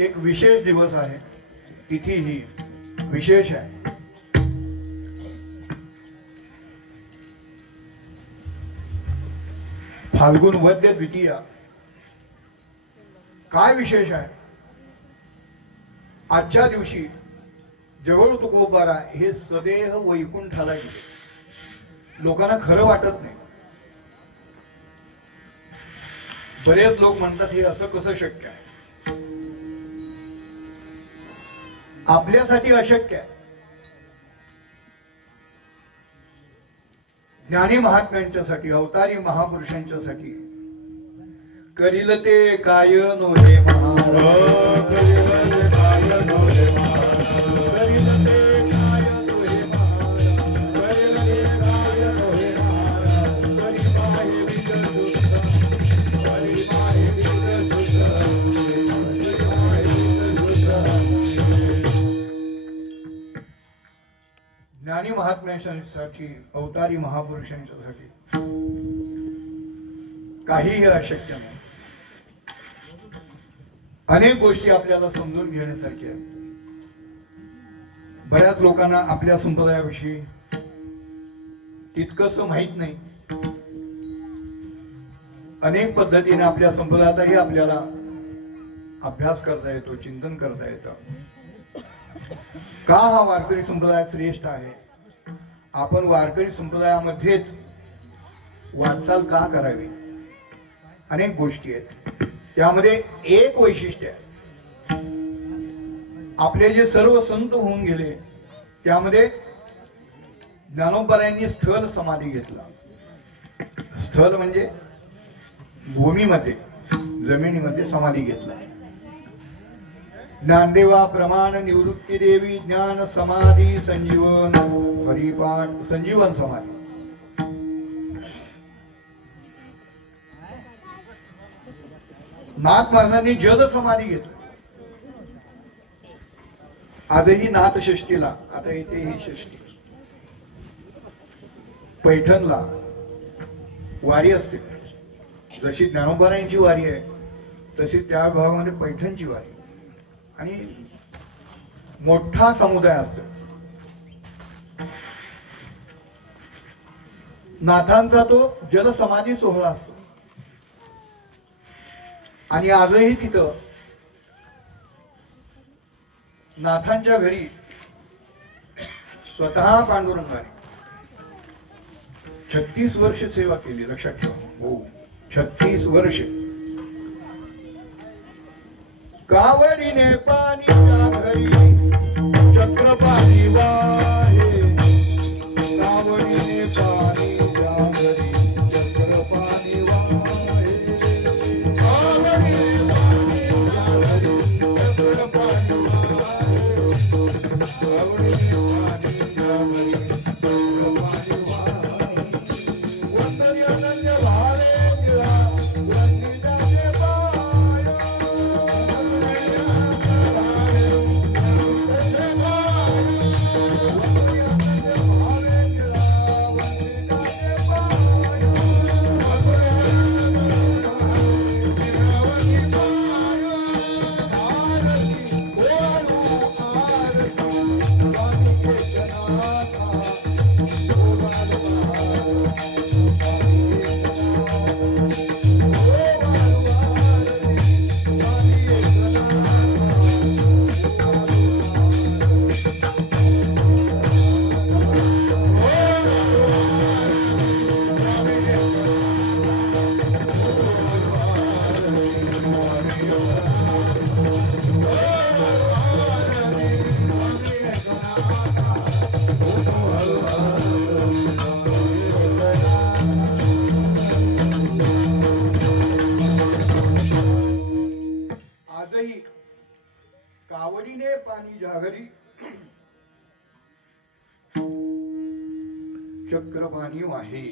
एक विशेष दिवस आहे, तिथी ही विशेष आहे. फाल्गुन वद्य द्वितीया. काय विशेष आहे? आजच्या दिवशी जवळ तुकोबारा हे सदेह वैकुंठाला गेले. लोकांना खरं वाटत नाही. बरेच लोक म्हणतात हे असं कसं शक्य आहे. आपल्यासाठी अशक्य आहे. ज्ञानी महात्म्यांच्यासाठी, अवतारी महापुरुषांच्यासाठी करील ते काय नोहे महाराज. ज्ञानी महात्म्यांसाठी, अवतारी महापुरुषांच्यासाठी काहीही अशक्य नाही. अनेक गोष्टी आपल्याला समजून घेण्यासारख्या आहेत. बऱ्याच लोकांना आपल्या संप्रदायाविषयी तितकंसं माहित नाही. अनेक पद्धतीने आपल्या संप्रदायाचाही आपल्याला अभ्यास करता येतो, चिंतन करता येतं. का हा वारकरी संप्रदाय श्रेष्ठ आहे, आपण वारकरी संप्रदायामध्येच वाटचाल का करावी, अनेक गोष्टी आहेत. त्यामध्ये एक वैशिष्ट्य आहे, आपले जे सर्व संत होऊन गेले त्यामध्ये ज्ञानोबारायांनी स्थल समाधी घेतला. स्थल म्हणजे भूमीमध्ये, जमिनीमध्ये समाधी घेतला. ज्ञानदेवा प्रमाण निवृत्ती देवी ज्ञान समाधी संजीवन हरिपाठ संजीवन समाधी. नाथ महाराजांनी जल समाधी घेतली. आजही नाथ षष्टीला, आता इथे ही षष्टी, पैठणला वारी असते. जशी ज्ञानोबारायांची वारी आहे तशी त्या भागामध्ये पैठणची वारी आणि मोठा समुदाय असतो. नाथांचा तो जलसमाधी सोहळा असतो. आणि आजही तिथं नाथांच्या घरी स्वतः पांडुरंगाने 36 वर्ष सेवा केली. लक्षात ठेवा. हो, 36 वर्ष. कावडीने पाणीच्या घरी चक्रपाणी वाहे. कावडीने पाणीच्या घरी चक्रपाणी वाहे. कावडीने पाणीच्या घरी चक्रपाणी वाहे. कावडीने पाणीच्या घरी चक्रपाणी वाहे. वंदनीय नंद भावे निळा वंदिताचे आजही कावडीने पाणी जागरी चक्रपाणी वाहे.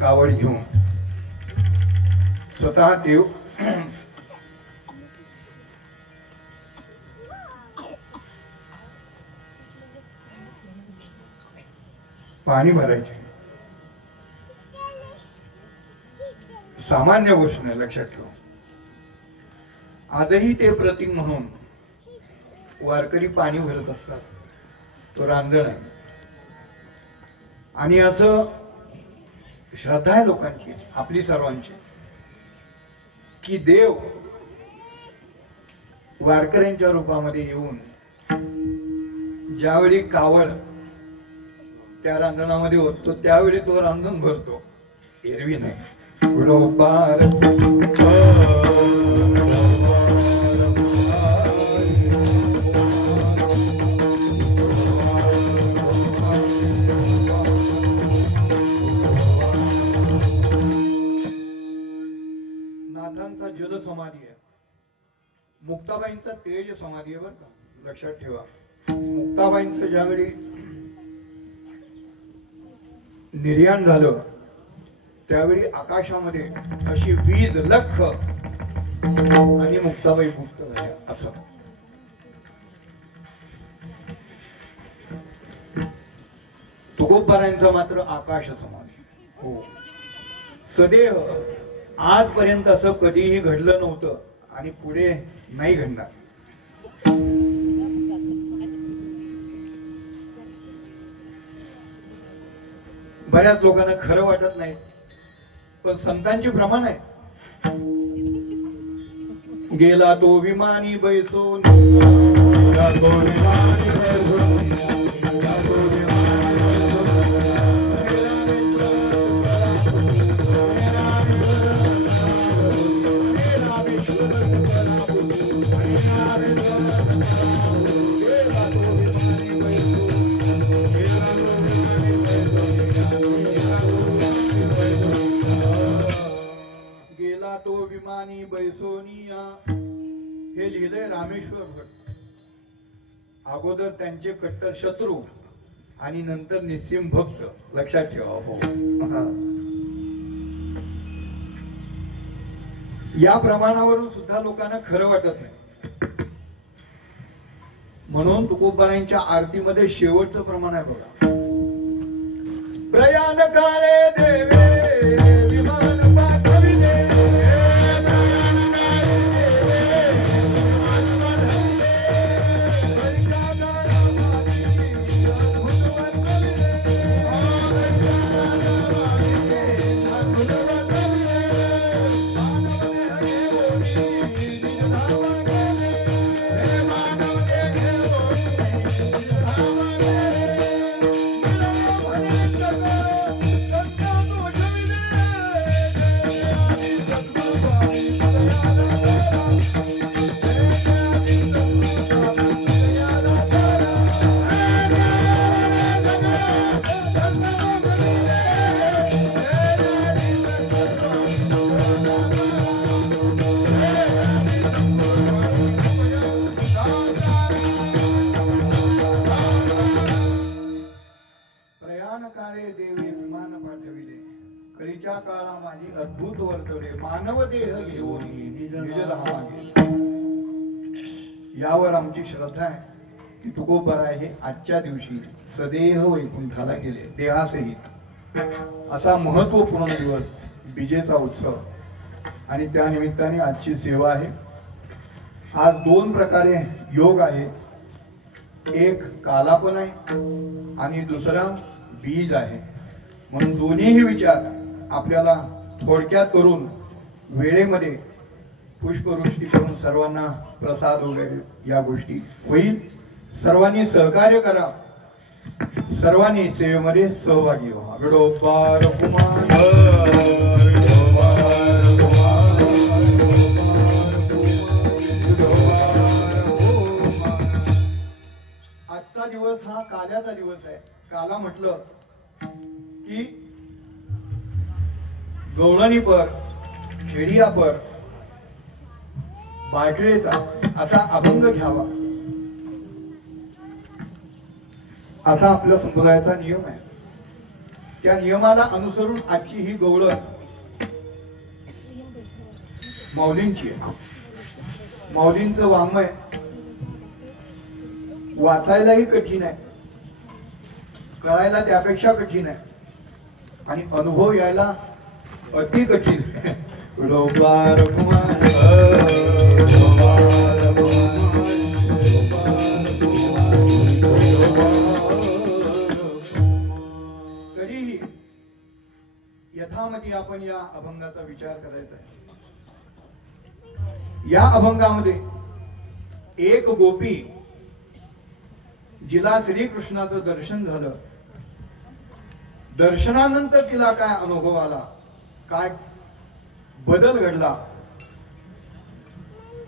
कावड घेऊन स्वतः देव पाणी भरायचे. सामान्य गोष्ट नाही, लक्षात ठेवा. आजही ते प्रतीक म्हणून वारकरी पाणी भरत असतात. तो रांजण आहे. आणि असं श्रद्धा आहे लोकांची, आपली सर्वांची, की देव वारकऱ्यांच्या रूपामध्ये येऊन ज्यावेळी कावड त्या रांजणामध्ये होतो त्यावेळी तो रांजण भरतो, एरवी नाही. बरोबर नाथांचा जल समाधी आहे, मुक्ताबाईंचा तेज समाधी आहे. बरं का, लक्षात ठेवा. मुक्ताबाईंचं ज्यावेळी निर्याण झालं त्यावेळी आकाशामध्ये अशी 20 लख आणि मुक्ताबाई मुक्त झाल्या. असं तुकोबारांचा मात्र आकाश समाधी. हो, सदैव आजपर्यंत असं कधीही घडलं नव्हतं आणि पुढे नाही घडणार. बऱ्याच लोकांना खरं वाटत नाही, पण संतांची प्रमाण आहे. गेला तो विमानी बैसोन, गेला तो विमानी बैसोन, गेला तो विमानी बैसोनिया. हे लिहिलंय रामेश्वर भट. अगोदर त्यांचे कट्टर शत्रू आणि नंतर निस्सीम भक्त. लक्षात ठेवा. हो, या प्रमाणावरून सुद्धा लोकांना खरं वाटत नाही. म्हणून तुकोबारांच्या आरतीमध्ये शेवटचं प्रमाण आहे बघा. प्रयाण काळे देवे विमान पाठविले, कळीच्या काळा माझी अद्भुत वर्तवले, मानव देह घेऊन निज धामा. यावर आमची श्रद्धा आहे की तुकोबराय हे आजच्या दिवशी सदेह वैकुंठाला गेले देहासहित. असा महत्वपूर्ण दिवस, बीजेचा उत्सव, आणि त्या निमित्ताने आजची सेवा आहे. आज दोन प्रकारे योग आहे. एक कालापन आहे आणि दुसरा बीज आहे. म्हणून दोन्हीही विचार आपल्याला थोडक्यात करून वेळेमध्ये पुष्पवृष्टी करून सर्वांना प्रसाद वगैरे या गोष्टी होईल. सर्वांनी सहकार्य करा, सर्वांनी सेवेमध्ये सहभागी व्हा. विडोबार कुमार. आजचा दिवस हा काल्याचा दिवस आहे. काला म्हटलं की गवळणी पर, खेडिया पर, बाटळेचा असा अभंग घ्यावा, असा आपल्या संप्रदायाचा नियम आहे. त्या नियमाला अनुसरून आजची ही गवळण माऊलींची आहे. माऊलींचं वाङ्मय वाचायलाही कठीण आहे, कळायला त्यापेक्षा कठीण आहे, आणि अनुभव यायला अति कठीण. आपण या अभंगाचा विचार करायचा आहे. या अभंगामध्ये एक गोपी जिला श्रीकृष्णाचं दर्शन झालं, दर्शनानंतर तिला काय अनुभव आला, काय बदल घडला,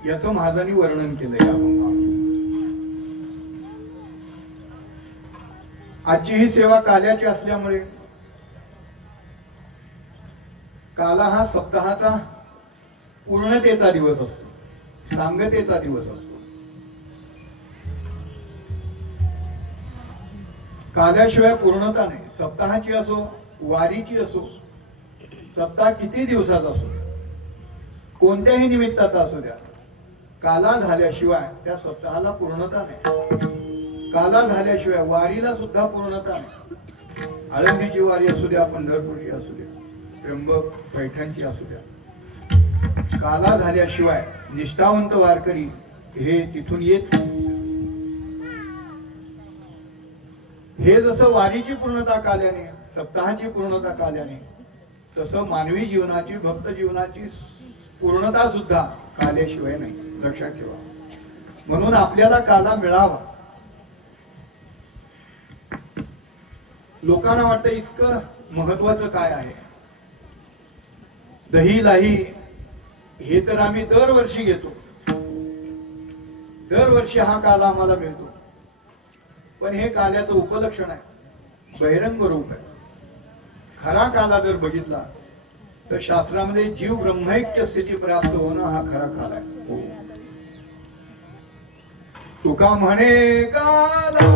याचं महाराजांनी वर्णन केलंय या अभंगात. आजची ही सेवा काल्याची असल्यामुळे काला हा सप्ताहाचा पूर्णतेचा दिवस असतो, सांगतेचा दिवस असतो. काल्याशिवाय पूर्णता नाही. सप्ताहाची असो, वारीची असो, सप्ताह किती दिवसाचा असो, कोणत्याही निमित्ताचा असू द्या, काला झाल्याशिवाय त्या सप्ताहाला पूर्णता नाही. काला झाल्याशिवाय वारीला सुद्धा पूर्णता नाही. आळंदीची वारी असू द्या, पंढरपूरची असू द्या, त्र्यंबक पैठणची असू द्या, काला झाल्याशिवाय निष्ठावंत वारकरी हे तिथून येत. हे जसं वारीची पूर्णता काल्याने, सप्ताहाची पूर्णता काल्याने, तसं मानवी जीवनाची, भक्त जीवनाची पूर्णता सुद्धा काल्याशिवाय नाही. लक्षात ठेवा. म्हणून आपल्याला काला मिळावा. लोकांना वाटतं इतकं महत्वाचं काय आहे, दही लाही हे तर आम्ही दरवर्षी घेतो, दरवर्षी हा काला आम्हाला मिळतो. पण हे काल्याचं उपलक्षण आहे, बहिरंग रूप आहे. खरा काला जर बघितला तर शास्त्रामध्ये जीव ब्रह्मैक्य स्थिती प्राप्त होणं हा खरा काल आहे. तुका म्हणे काला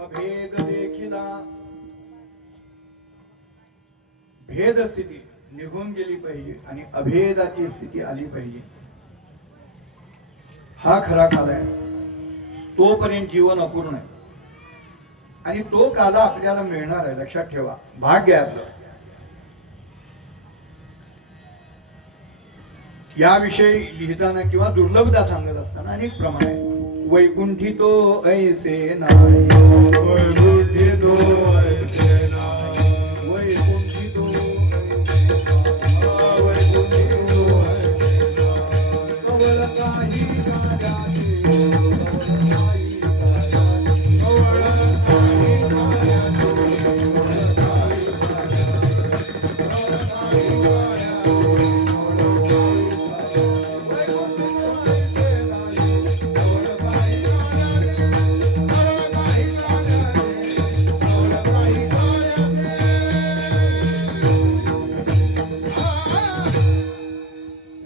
अभेद देखिला. भेद स्थिती निघून गेली पाहिजे आणि अभेदाची स्थिती आली पाहिजे. हा खरा काल आहे. तोपर्यंत जीवन अपूर्ण आहे आणि तो काला आपल्याला मिळणार आहे. लक्षात ठेवा. भाग्य आहे आपलं. याविषयी लिहिताना किंवा दुर्लभता सांगत असताना अनेक प्रमाण आहे. वैकुंठी तो ऐसे नाही, वैकुंठी तो ऐसे नाही, वैकुंठी तो वैकुंठी तो ऐसे नाही, कवळ काही कायाचे, कवळ काही कायाचे, कवळ काही कायाचे,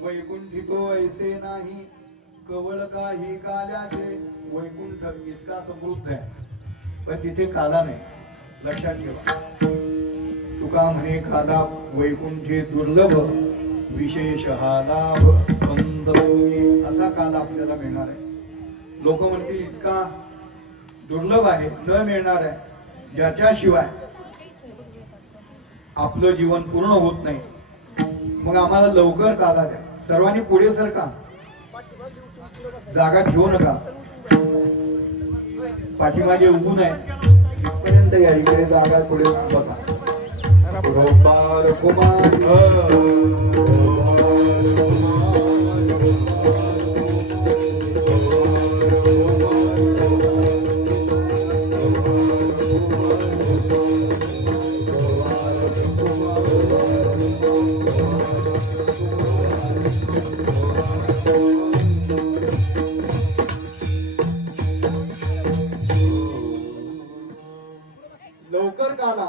वैकुंठी तो ऐसे नाही कवळ काही काल्याचे. वैकुंठ इतका समृद्ध आहे पण तिथे काला नाही. लक्षात ठेवा. तुका म्हणे काला वैकुंठे दुर्लभ विशेष हा लाभ संदर्भे. असा काल आपल्याला मिळणार आहे. लोक म्हणतील इतका दुर्लभ आहे, न मिळणार आहे, ज्याच्याशिवाय आपलं जीवन पूर्ण होत नाही. मग आम्हाला लवकर काला द्या. सर्वांनी पुढे सरका, जागा ठेवू नका. पाठीमागे उभू नये. इथपर्यंत या, इकडे जागा पुढे बसा. रोपार कुमार लवकर काला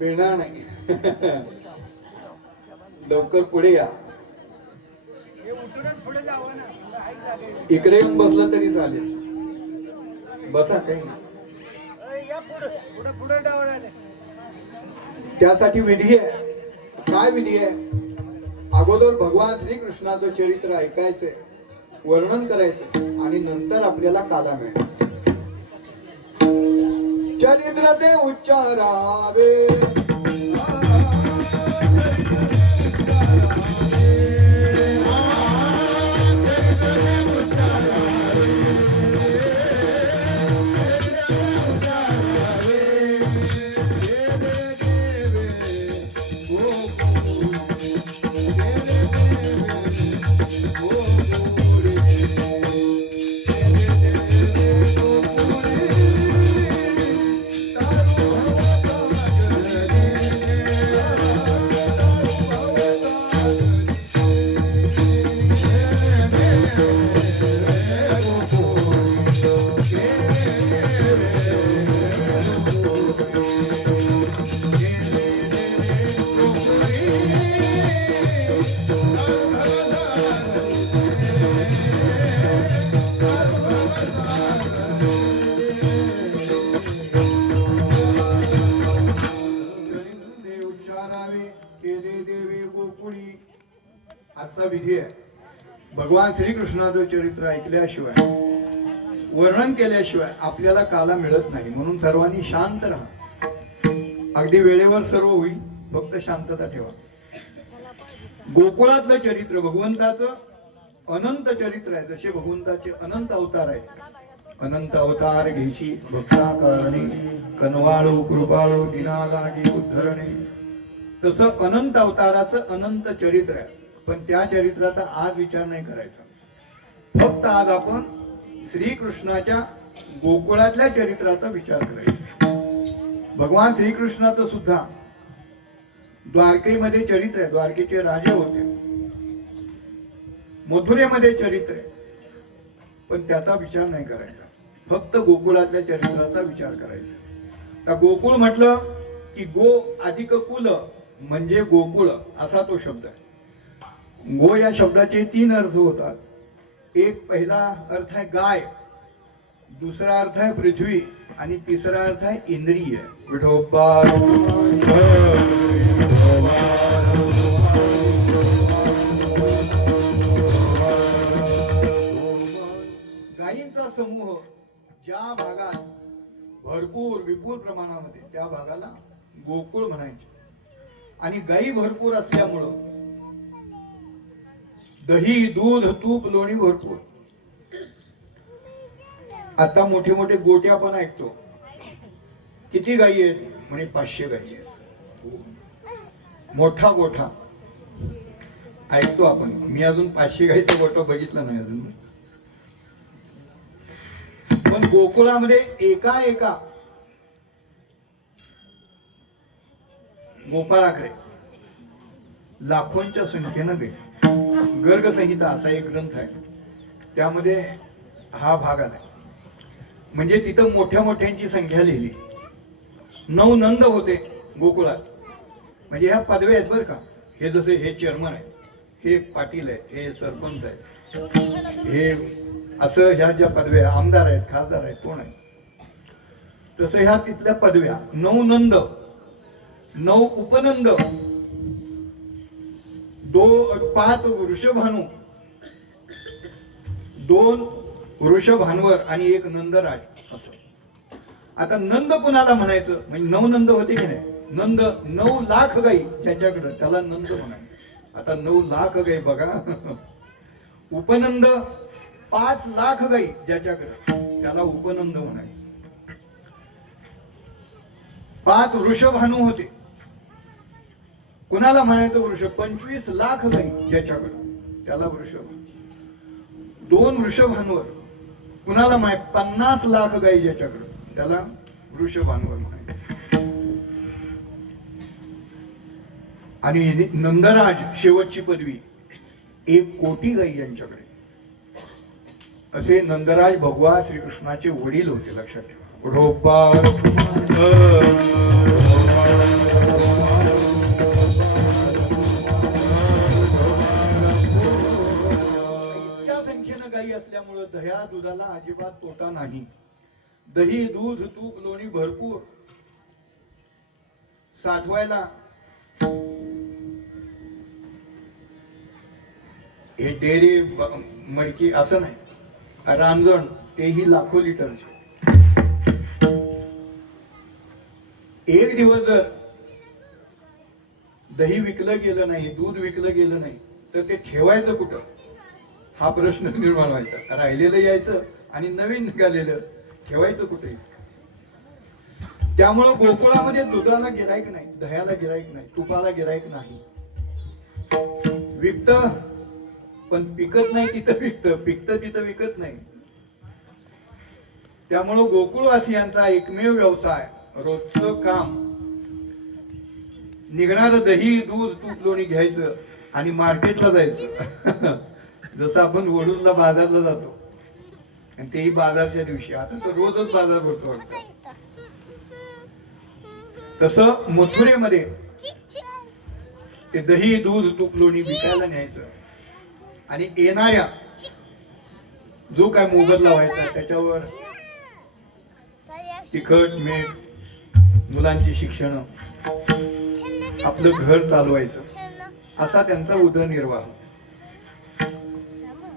मिळणार नाही. लवकर पुढे या. इकडे येऊन बसलं तरी चालेल. बसा, काही नाही. त्यासाठी विधी आहे. काय विधी आहे? अगोदर भगवान श्रीकृष्णाचं चरित्र ऐकायचंय, वर्णन करायचं आणि नंतर आपल्याला काला मिळणार. चरित्र ते उच्चारावे. आजचा विधी आहे. भगवान श्रीकृष्णाचं चरित्र ऐकल्याशिवाय, वर्णन केल्याशिवाय आपल्याला काला मिळत नाही. म्हणून सर्वांनी शांत राहा. अगदी वेळेवर सर्व होईल, फक्त शांतता ठेवा. गोकुळातलं चरित्र भगवंताचं अनंत चरित्र आहे. जसे भगवंताचे अनंत अवतार आहेत. अनंत अवतार घेशी भक्ता करणे, कनवाळू कृपाळू दिना लागी उद्धरणे. तसं अनंत अवताराचं अनंत चरित्र आहे. पण त्या चरित्राचा आज विचार नाही करायचा. फक्त आज आपण श्रीकृष्णाच्या गोकुळातल्या चरित्राचा विचार करायचा. भगवान श्रीकृष्णाचं सुद्धा द्वारकेमध्ये चरित्र आहे. द्वारकेचे राजे होते. मथुरेमध्ये चरित्र आहे. पण त्याचा विचार नाही करायचा. फक्त गोकुळातल्या चरित्राचा विचार करायचा. तर गोकुळ म्हटलं की गो अधिक कुल म्हणजे गोकुळ असा तो शब्द आहे. गो या शब्दाचे 3 अर्थ होतात. एक पहिला अर्थ आहे गाय, दुसरा अर्थ आहे पृथ्वी आणि तिसरा अर्थ आहे इंद्रिय. विठोबा गायींचा समूह ज्या भागात भरपूर विपुल प्रमाणामध्ये, त्या भागाला गोकुळ म्हणायचे. आणि गायी भरपूर असल्यामुळं दही दूध तूप लोणी भरपूर. आता मोठे मोठे गोटे आपण ऐकतो. किती गायी आहेत म्हणे? 500 गायी आहेत. मोठा गोठा ऐकतो आपण. मी अजून 500 गायीचा गोठा बघितला नाही अजून. पण गोकुळामध्ये एका गोपाळाकडे लाखोंच्या संख्येनं गायी. गर्ग संहिता असा एक ग्रंथ आहे. त्यामध्ये हा भाग आलाय. म्हणजे तिथं मोठ्या मोठ्यांची संख्या लिहिली. 9 नंद होते गोकुळात. म्हणजे ह्या पदव्या आहेत बरं का. हे जसे हे चेअरमन आहे, हे पाटील आहेत, हे सरपंच आहेत, हे असं ह्या ज्या पदव्या आमदार आहेत, खासदार आहेत, कोण आहे, तसं ह्या तिथल्या पदव्या 9 नंद, 9 उपनंद, 5 वृषभानू, 2 वृषभानवर आणि 1 नंदराज असं. आता नंद कुणाला म्हणायचं, म्हणजे 9 नंद होते की नाही, नंद 9 लाख गाई ज्याच्याकडे त्याला नंद म्हणायचं. आता 9 लाख गाई बघा. उपनंद 5 लाख गाई ज्याच्याकडे त्याला उपनंद म्हणायचं. 5 वृषभानू होते, कुणाला म्हणायचं वृषभ, 25 लाख गाई ज्याच्याकडे त्याला वृषभ. 2 वृषभानवर कुणाला माहित, 50 लाख गाई ज्याच्याकडे त्याला वृषभानवर म्हणायचं. आणि नंदराज शेवटची पदवी 1 कोटी गाई यांच्याकडे. असे नंदराज भगवान श्रीकृष्णाचे वडील होते, लक्षात ठेवा. रोपार इतक्या संख्येनं गाई असल्यामुळं दह्या दुधाला अजिबात तोटा नाही. दही, दूध, तूप, लोणी भरपूर साठवायला. हे डेअरी मडकी असं नाही, रांजण तेही लाखो लिटरचे. एक दिवस जर दही विकलं गेलं नाही, दूध विकलं गेलं नाही, तर ते ठेवायचं कुठं हा प्रश्न निर्माण व्हायचा. राहिलेलं यायचं आणि नवीन निघालेलं ठेवायचं कुठे. त्यामुळं गोकुळामध्ये दुधाला गिराईक नाही, दह्याला गिराईक नाही, तुपाला गिराईक नाही. विकत पण पिकत नाही तिथं विकतं, पिकतं तिथं विकत नाही. त्यामुळं गोकुळवासियांचा एकमेव व्यवसाय, रोजचं काम, निघणारं दही, दूध, तूप, लोणी घ्यायचं आणि मार्केटला जायचं. जसं आपण वडूरला बाजारला जातो, आणि तेही बाजारच्या दिवशी. आता तर रोजच बाजार भरतो वाटतं. तसं मथुरेमध्ये ते दही, दूध, तूप, लोणी विकायला न्यायचं. आणि येणाऱ्या जो काय मोबदला व्हायचा त्याच्यावर तिखट, मीठ, मुलांची शिक्षण, आपलं घर चालवायचं, असा त्यांचा उदरनिर्वाह.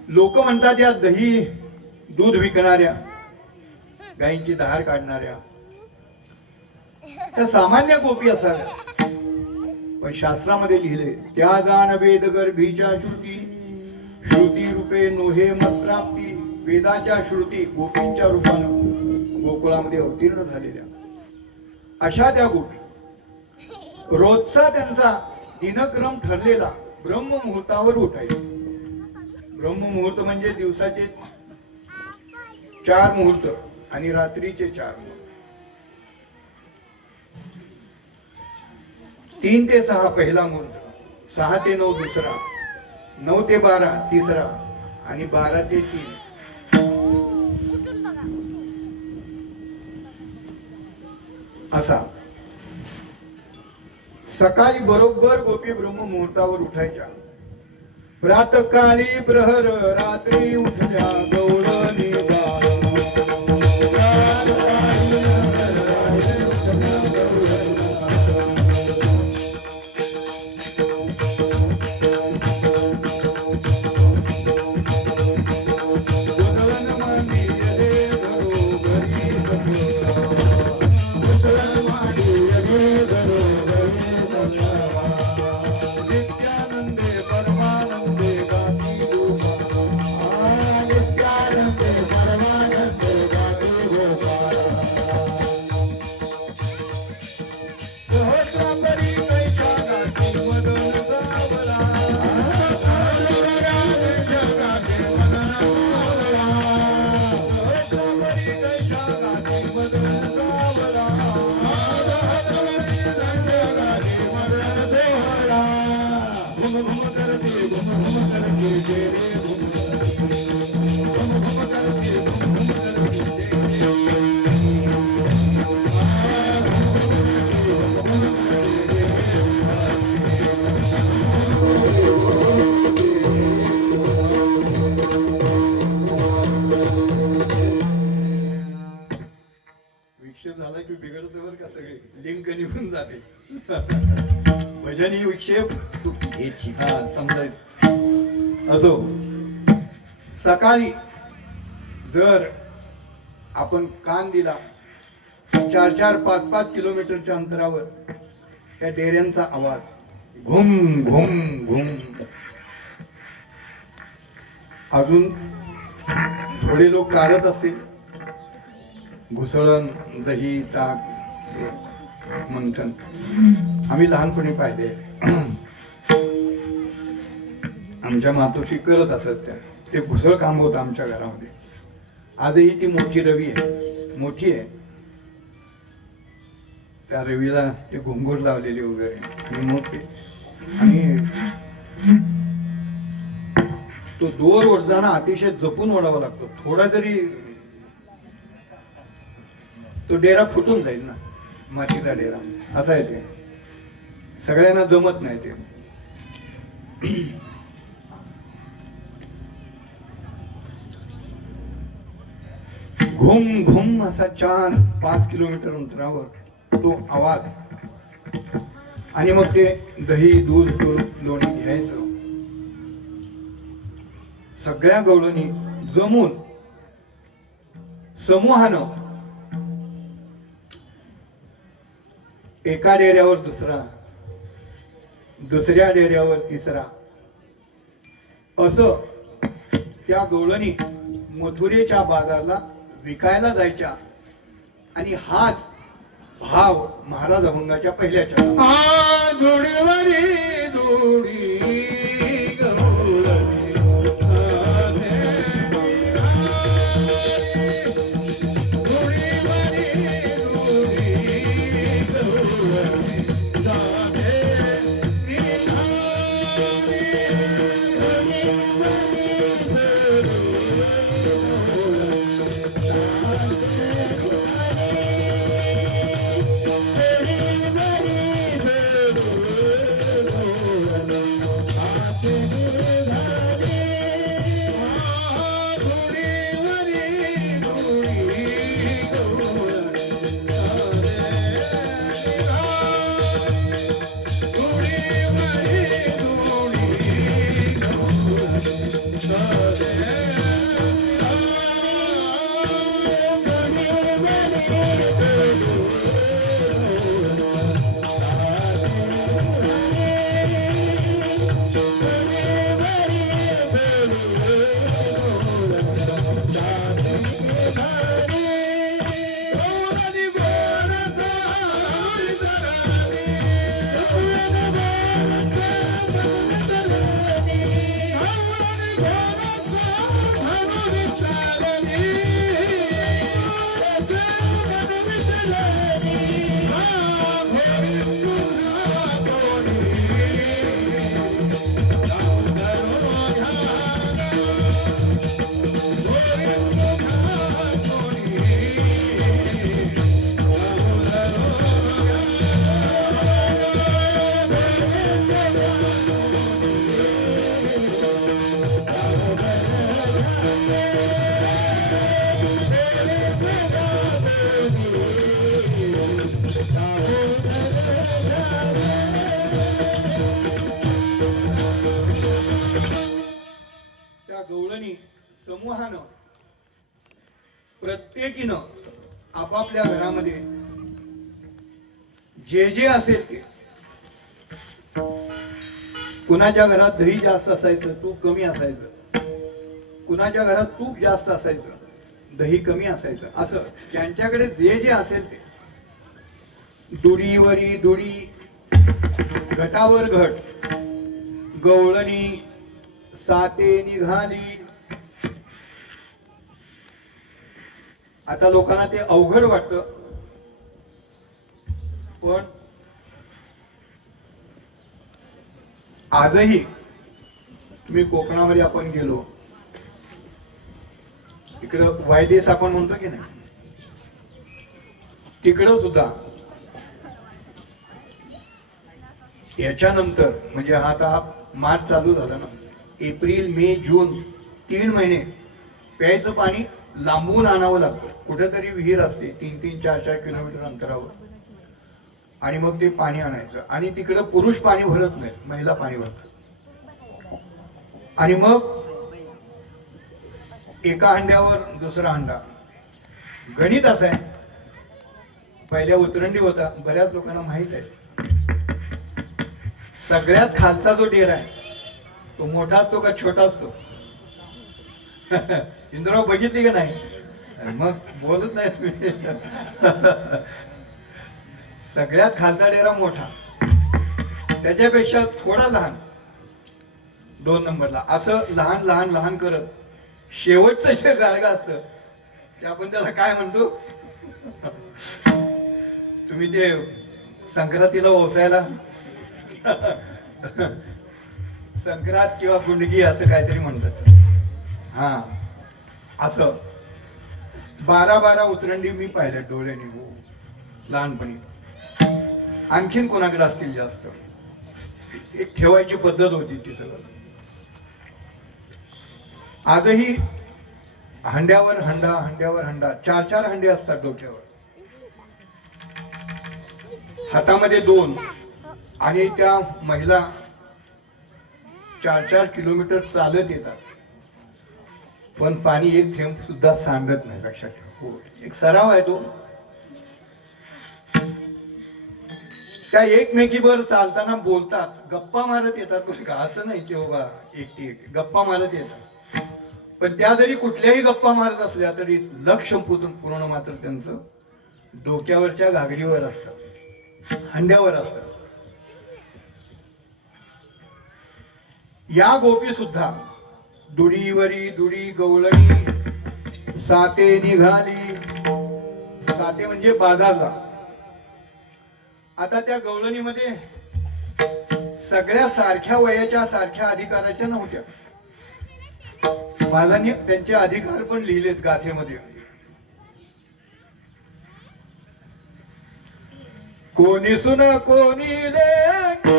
लोक म्हणतात या दही दूध विकणाऱ्या, गायींची धार काढणाऱ्या त्या सामान्य गोपी असाव्या. पण शास्त्रामध्ये लिहिले, त्या जाण वेद गर्भीच्या श्रुती, श्रुती रूपे नोहे मत प्राप्ती. वेदाच्या श्रुती गोपींच्या रूपानं गोकुळामध्ये अवतीर्ण झालेल्या अशा त्या गोपी रोजचा त्यांचा दिनक्रम ठरलेला ब्रह्ममुहूर्तावर उठायचा. ब्रह्ममुहूर्त म्हणजे दिवसाचे 4 मुहूर्त आणि रात्रीचे 4 मुहूर्त. 3 ते 6 पहिला मुहूर्त, 6 ते 9 दुसरा, 9 ते 12 तिसरा आणि 12 ते 3 असा. सकाळी बरोबर गोपी ब्रह्म मुहूर्तावर उठायच्या. प्रातकाळी प्रहर, रात्री उठल्या गौरणी. शेप याची हा समजायचं असो. सकाळी जर आपण कान दिला 4-4, 5-5 किलोमीटरच्या अंतरावर त्या डेऱ्यांचा आवाज घुम घुम घुम. अजून थोडे लोक काढत असतील घुसळण, दही, ताक, मंथन. आम्ही लहानपणी पाहिले आमच्या मातोश्री करत असत त्या. ते घुसळ काम होतं आमच्या घरामध्ये. आजही ती मोठी रवी आहे, मोठी आहे. त्या रवीला ते घुंगूर लावलेले वगैरे आणि मग ते आणि तो दोर ओढताना अतिशय जपून ओढावा लागतो. थोडा जरी तो डेरा फुटून जाईल ना, मातीचा डेरा असा आहे ते. सगळ्यांना जमत नाही ते. घुम घुम असा 4-5 किलोमीटर अंतरावर तो आवाज. आणि मग ते दही, दूध, लोणी घ्यायचं. सगळ्या गवळणी जमून समूहानं एका डेऱ्यावर दुसरा, दुसऱ्या डेऱ्यावर तिसरा असं त्या गवळणी मथुरेच्या बाजारला विकायला जायच्या. आणि हाच भाव महाराज अभंगाच्या पहिल्या चरणात. दोडीवरी दोडी गवळणी समूहानं प्रत्येकीनं आपापल्या घरामध्ये जे जे असेल ते, कुणाच्या घरात दही जास्त असायचं, तूप कमी असायचं, कुणाच्या घरात तूप जास्त असायचं, दही कमी असायचं, असं त्यांच्याकडे जे जे असेल ते, दुडीवरी दुडी, घटावर घट, गवळणी साते निघाली. आता लोकांना ते अवघड वाटतं, पण आजही तुम्ही कोकणामध्ये आपण गेलो, इकडं वायदेस आपण म्हणतो की नाही, तिकडं सुद्धा याच्यानंतर म्हणजे हा आता मार्च चालू झाला ना, एप्रिल मे जून 3 महिने प्यायचं पाणी लांबून आणावं लागतं. कुठेतरी विहीर असते 3-3, 4-4 किलोमीटर अंतरावर. आणि मग ते पाणी आणायचं आणि तिकडं पुरुष पाणी भरत नाही, महिला पाणी भरतात. आणि मग एका हंड्यावर दुसरा हंडा. गणित असं आहे, पहिल्या उतरंडी होता, बऱ्याच लोकांना माहित आहे, सगळ्यात खालचा जो डेरा आहे तो मोठा असतो का छोटा असतो? इंद्राव बघितली का नाही? मग बोलत नाही तुम्ही. सगळ्यात खालचा डेरा मोठा, त्याच्यापेक्षा थोडा लहान 2 नंबरला, असं लहान लहान लहान करत शेवटचं जे गाडगा असतं ते आपण त्याला काय म्हणतो? तुम्ही ते संक्रांतीला ओसायला संक्रांत किंवा गुंडगी असं काहीतरी म्हणतात. हा, असं 12 उतरंडी मी पाहिल्या डोळ्याने, हो, लहानपणी. आणखीन कोणाकडे असतील जास्त? एक ठेवायची पद्धत होती ती सगळं. आजही हंड्यावर हंडा, हंड्यावर हंडा, 4 हंडे असतात डोक्यावर, हातामध्ये 2, आणि त्या महिला 4 किलोमीटर चालत येतात, पण पाणी एक थेंब सुद्धा सांडत नाही. लक्षात ठेवा, हो, एक सराव आहे तो. त्या एकमेकीवर चालताना बोलतात, गप्पा मारत येतात बरं का, असं नाही की बाबा एकटी गप्पा मारत येतात. पण त्या जरी कुठल्याही गप्पा मारत असल्या तरी लक्ष पूर्ण मात्र त्यांचं डोक्यावरच्या घागरीवर असतं, हंड्यावर असतं. या गोपी सुद्धा दुडीवरी दुडी गवळणी साते निघाली. साते म्हणजे बाजारला. आता त्या गवळणीमध्ये सगळ्या सारख्या वयाच्या, सारख्या अधिकाराच्या नव्हत्या. बालांनी त्यांचे अधिकार पण लिहिलेत गाथेमध्ये. कोणी सुन कोणी लेकी,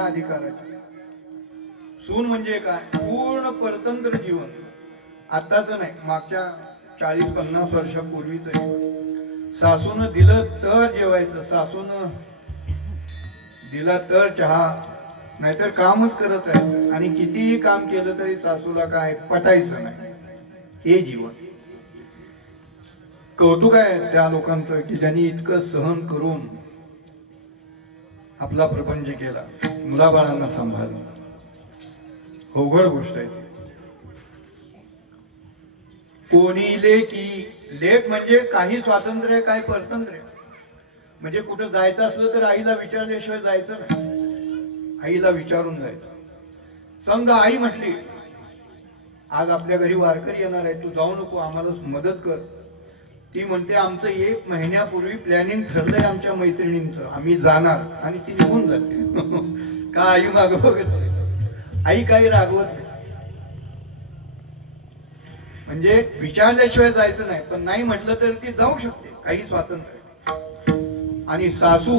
अधिकाराची. सून म्हणजे काय? पूर्ण परतंत्र जीवन. आताच नाही, मागच्या 40-50 वर्षापूर्वीच सासून दिलं तर जेवायचं, सासून दिला तर चहा, नाहीतर कामच करत राहायचं. आणि कितीही काम केलं तरी सासूला काय पटायचं नाही. हे जीवन. कौतुक आहे त्या लोकांचं की ज्यांनी इतकं सहन करून आपला प्रपंच केला, मुलाबाळांना सांभाळलं. अवघड गोष्ट आहे. कोणी लेकी, लेख म्हणजे काही स्वातंत्र्य आहे, काही परतंत्र्य आहे. म्हणजे कुठं जायचं असलं तर आईला विचारल्याशिवाय जायचं नाही, आईला विचारून जायचं. समजा आई म्हटली आज आपल्या घरी वारकरी येणार आहे, तू जाऊ नको, आम्हाला मदत कर. ती म्हणते आमचं 1 महिन्यापूर्वी प्लॅनिंग ठरलंय आमच्या मैत्रिणींचं, आम्ही जाणार, आणि ती निघून जाते. का आई माग बघत नाही, आई काही रागवत नाही. म्हणजे विचारल्याशिवाय जायचं नाही, पण नाही म्हटलं तर ती जाऊ शकते, काही स्वातंत्र्य. आणि सासू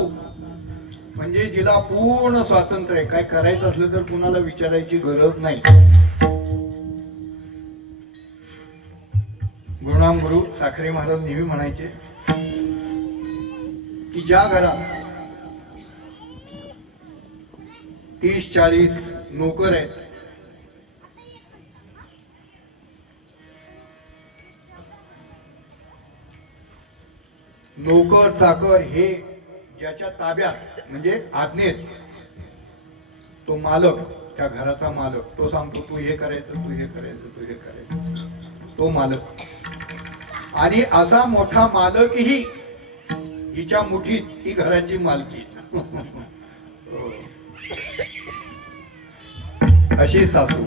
म्हणजे जिला पूर्ण स्वातंत्र्य आहे, काय करायचं असलं तर कुणाला विचारायची गरज नाही. गुरुनाम गुरु साखरे महाराज नेहमी म्हणायचे की ज्या घरात 30-40 नोकर आहेत, नोकर चाकर हे ज्याच्या ताब्यात म्हणजे आज्ञेत, तो मालक, त्या घराचा मालक, तो सांगतो तू हे करायचं, तू हे करायचं, तू हे करायचं, तो मालक. आणि असा मोठा मालकही हिच्या मुठीत, ही घराची मालकी. अशी सासू.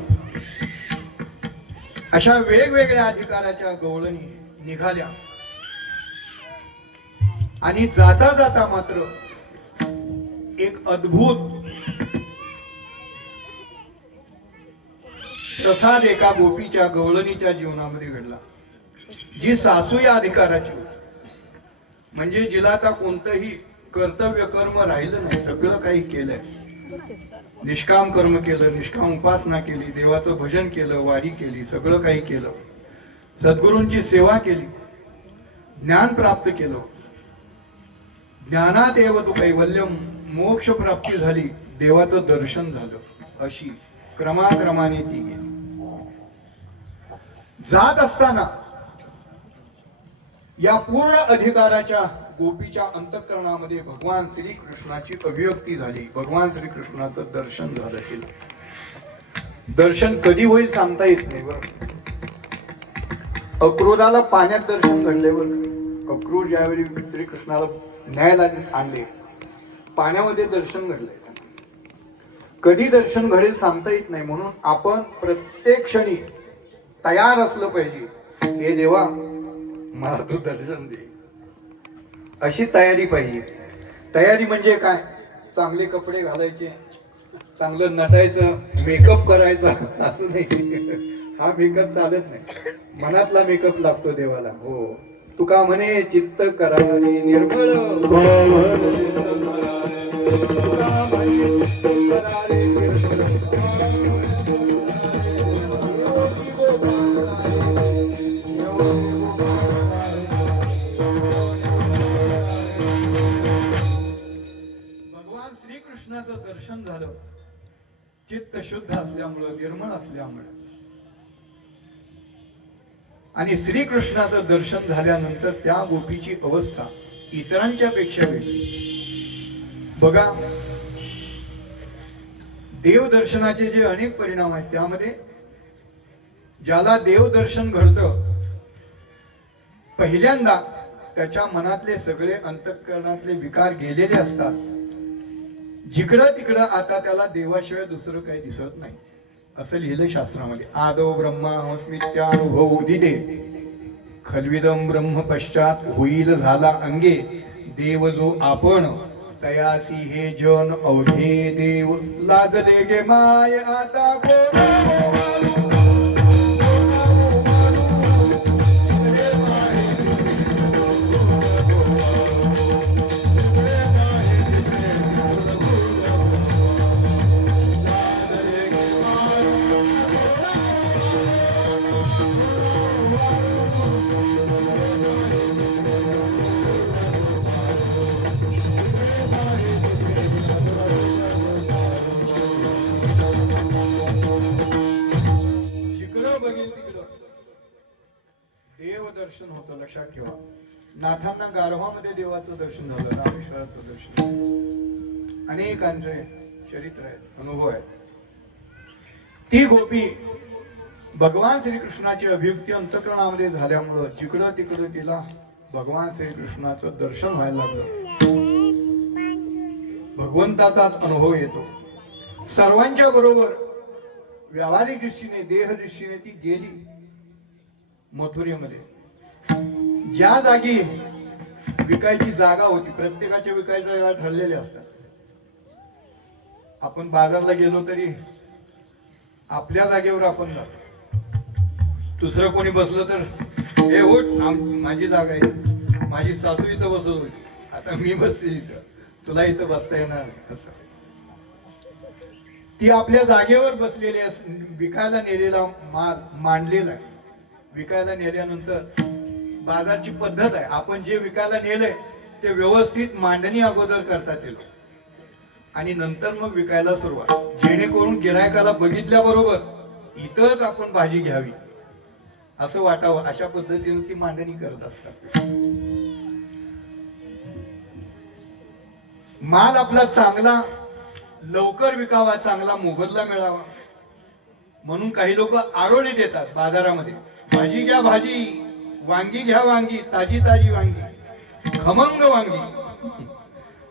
अशा वेगवेगळ्या अधिकाराच्या गवळणी निघाल्या. आणि जाता जाता मात्र एक अद्भुत प्रसाद एका गोपीच्या गवळणीच्या जीवनामध्ये घडला, जी सासू या अधिकाराची होती. म्हणजे जिला आता कोणतंही कर्तव्य कर्म राहिलं नाही, सगळं काही केलंय. निष्काम कर्म केलं, निष्काम उपासना केली, देवाचं भजन केलं, वारी केली, सगळं काही केलं, सद्गुरूंची सेवा केली, ज्ञान प्राप्त केलं. ज्ञानात एव तू कैवल्यम, मोक्ष प्राप्ती झाली, देवाचं दर्शन झालं. अशी क्रमाक्रमाने ती गेली. जात असताना या पूर्ण अधिकाराच्या गोपीच्या अंतःकरणामध्ये भगवान श्रीकृष्णाची अभिव्यक्ती झाली. भगवान श्रीकृष्णाचं दर्शन झालं. केलं दर्शन कधी होईल सांगता येत नाही. बरं, अक्रूराला पाण्यात दर्शन घडले. बरं, अक्रूर ज्यावेळी श्रीकृष्णाला न्यायला आणले, पाण्यामध्ये दर्शन घडले. कधी दर्शन घडेल सांगता येत नाही. म्हणून आपण प्रत्येक क्षणी तयार असलं पाहिजे. हे देवा, मला तू दर्शन दे, अशी तयारी पाहिजे. तयारी म्हणजे काय? चांगले कपडे घालायचे, चांगलं नटायचं, मेकअप करायचा, असं नाही. हा मेकअप चालत नाही. मनातला मेकअप लागतो देवाला. हो, तुका म्हणे चित्त करारी निर्मळ, भगवान श्रीकृष्णाचं दर्शन झालं. चित्त शुद्ध असल्यामुळं, निर्मळ असल्यामुळे. आणि श्रीकृष्णाचं दर्शन झाल्यानंतर त्या गोपीची अवस्था इतरांच्या पेक्षा वेगळी. बघा, देवदर्शनाचे जे अनेक परिणाम आहेत, त्यामध्ये ज्याला देवदर्शन घडतं, पहिल्यांदा त्याच्या मनातले सगळे अंतःकरणातले विकार गेलेले असतात. जिकडं तिकडं आता त्याला देवाशिवाय दुसरं काही दिसत नाही, असं लिहिलंय शास्त्रामध्ये. आदो ब्रह्मास्मित्यानुभव उदिते, खल्विदम ब्रह्म पश्चात होईल झाला अंगे, देव जो आपण तयासी हे जन अवघे देव, लादले गे माय आता देवदर्शन होतं. लक्षात ठेवा. नाथांना गाढवामध्ये देवाचं दर्शन झालं, रामेश्वराचं दर्शन झालं. अनेकांचे चरित्र आहेत, अनुभव आहेत. ती गोपी भगवान श्रीकृष्णाची अभिव्यक्ती अंतःकरणामध्ये झाल्यामुळं जिकडं तिकडं तिला भगवान श्रीकृष्णाचं दर्शन व्हायला लागलं. भगवंताचाच अनुभव येतो. सर्वांच्या बरोबर व्यावहारिक दृष्टीने, देह दृष्टीने ती गेली मथुरेमध्ये. ज्या जागी विकायची जागा होती, प्रत्येकाच्या विकायच्या जागा ठरलेल्या असतात. आपण बाजारला गेलो तरी आपल्या जागेवर आपण जातो. दुसरं कोणी बसलं तर हे उठ, माझी जागा आहे, माझी सासू इथं बसत होती, आता मी बसते इथं, तुला इथं बसता येणार नाही. असं ती आपल्या जागेवर बसलेली विकायला नेलेला माल मांडलेला आहे. विकायला नेल्यानंतर बाजारची पद्धत आहे, आपण जे विकायला नेलंय ते व्यवस्थित मांडणी अगोदर करतात येईल आणि नंतर मग विकायला सुरुवात, जेणेकरून गिरायकाला बघितल्याबरोबर इथंच आपण भाजी घ्यावी असं वाटावं, अशा पद्धतीने ती मांडणी करत असतात. माल आपला चांगला लवकर विकावा, चांगला मोबदला मिळावा म्हणून काही लोक आरोळी देतात बाजारामध्ये. भाजी घ्या भाजी, वांगी घ्या वांगी, ताजी ताजी वांगी, खमंग वांगी.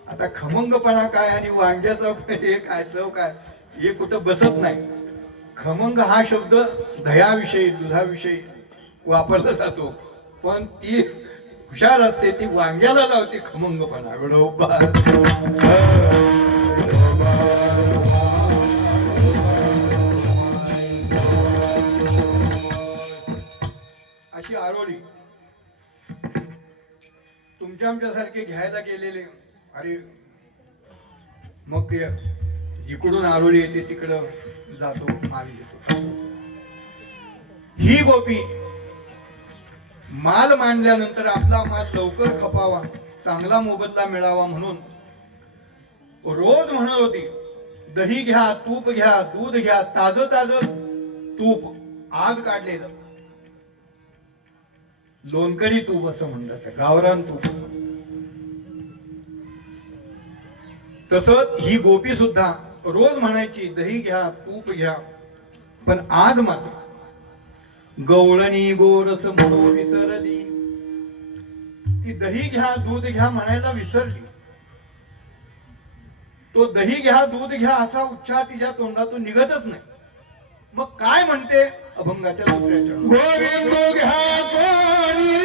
आता खमंगपणा काय आणि वांग्याचं हे काय, चव काय, हे कुठं बसत नाही. खमंग हा शब्द दह्याविषयी, दुधाविषयी वापरला जातो, पण ती हुशार असते, ती वांग्याला लावते खमंगपणा. बरोबर. अशी आरोळी तुमच्या आमच्यासारखे घ्यायला गेलेले, अरे मग ते जिकडून आरोळी येते तिकडं जातो, माल घेतो. ही गोपी माल मांडल्यानंतर आपला माल लवकर खपावा, चांगला मोबदला मिळावा म्हणून रोज म्हणत होती, दही घ्या, तूप घ्या, दूध घ्या, ताजं ताजं तूप आज काढलेलं, लोणकडी तूप असं म्हणतात, गावरान तूप असं. तसंच ही गोपी सुद्धा रोज म्हणायची, दही घ्या, तूप घ्या, पण आज मात्र गवळणी गोरस म्हणून विसरली. ती दही घ्या, दूध घ्या म्हणायला विसरली. तो दही घ्या, दूध घ्या असा उच्चार तिच्या तोंडातून निघतच नाही. मग काय म्हणते अभंगाच्या दुसऱ्या चरणात, गोविंद घ्या कोणी,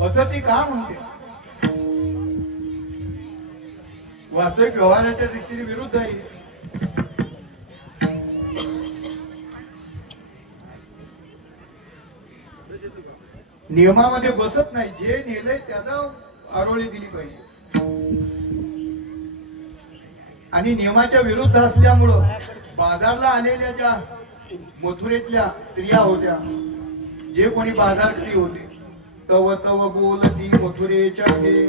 असं ती का म्हणते? वास्तविक व्यवहाराच्या दृष्टीने विरुद्ध आहे. नियमामध्ये बसत नाही. जे नेलंय त्याला आरोळी दिली पाहिजे. आणि नियमाच्या विरुद्ध असल्यामुळं बाजारला आलेल्या ज्या मथुरेतल्या स्त्रिया होत्या, जे कोणी बाजारकरी होते, तव तव बोलती मथुरेच्या गे,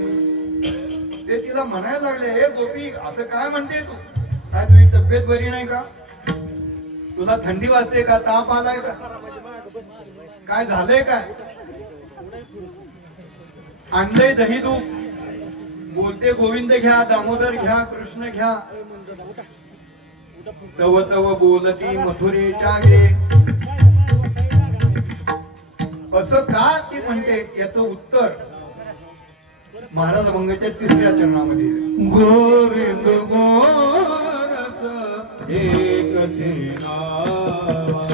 ते तिला म्हणायला लागले, हे गोपी असं काय म्हणते तू? काय तुझी तब्येत बरी नाही का? तुला थंडी वाजते का? ताप आलाय का? काय झालंय काय? आणलंय दही दूध, बोलते गोविंद घ्या, दामोदर घ्या, कृष्ण घ्या. तव तव बोलती मथुरेच्या गे, असं का ती म्हणते? याचं उत्तर महाराज अभंगाच्या 3ऱ्या चरणामध्ये. गोविंद गोरस एक नावा,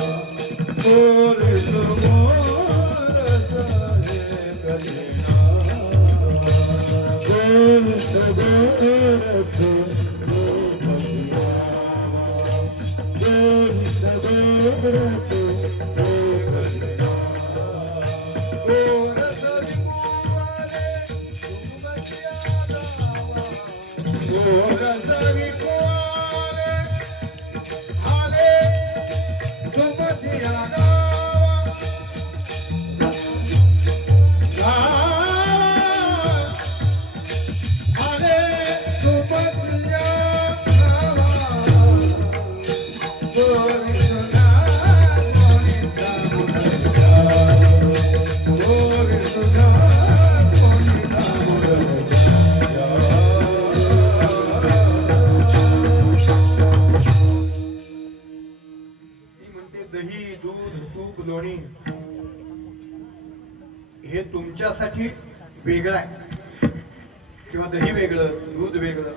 गोविंद गोरस एक नावा, गोविंद गोरस दही दूध तूप लोणी हे तुमच्यासाठी वेगळं आहे, किंवा दही वेगळं, दूध वेगळं,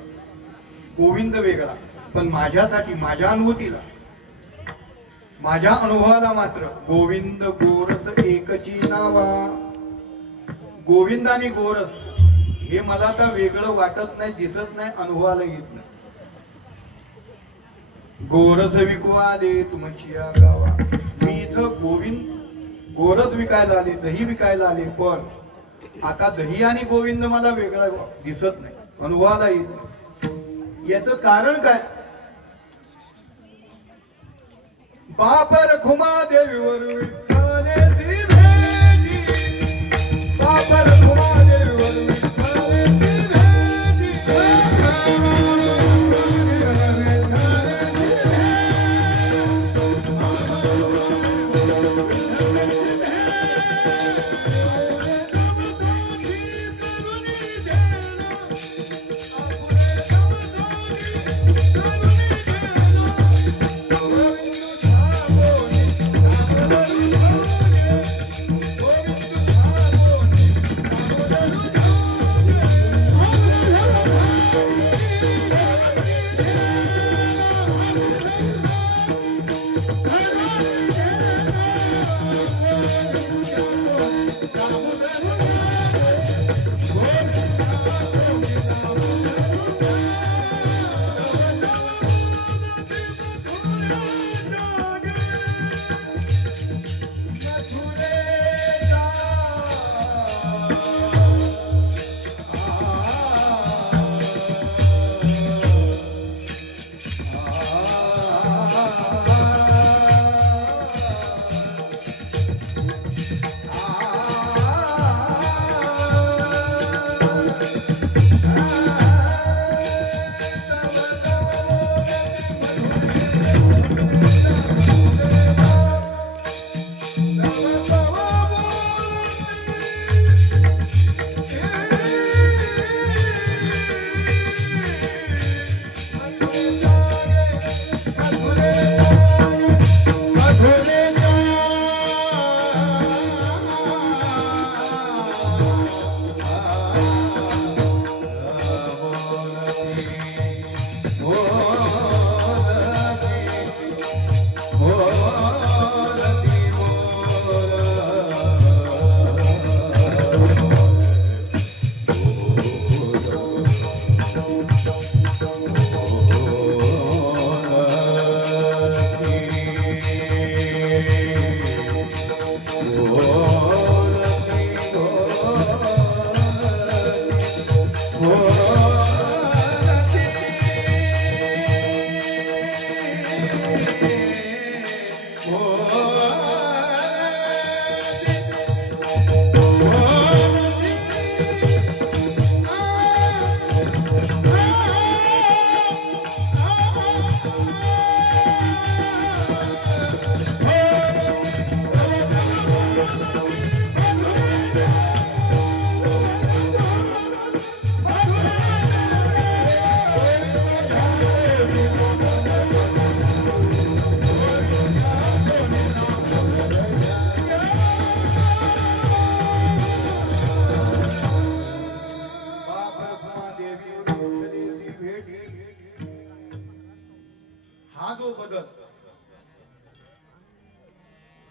गोविंद वेगळा. पण माझ्यासाठी, माझ्या अनुभूतीला, माझ्या अनुभवाला मात्र गोविंद गोरस एकची नावा. गोविंद आणि गोरस हे मला आता वेगळं वाटत नाही, दिसत नाही, अनुभवाला येत नाही. गोरस विकू आले तुमच्या गावा. मी इथं गोरस विकायला आले, दही विकायला आले, पण आता दही आणि गोविंद मला वेगळा दिसत नाही, अनुभवाला येत नाही. याच कारण काय? बापर खुमा देवीवर विठ्ठलाची भेटी, बापर खुमा देवीवर विठ्ठलाची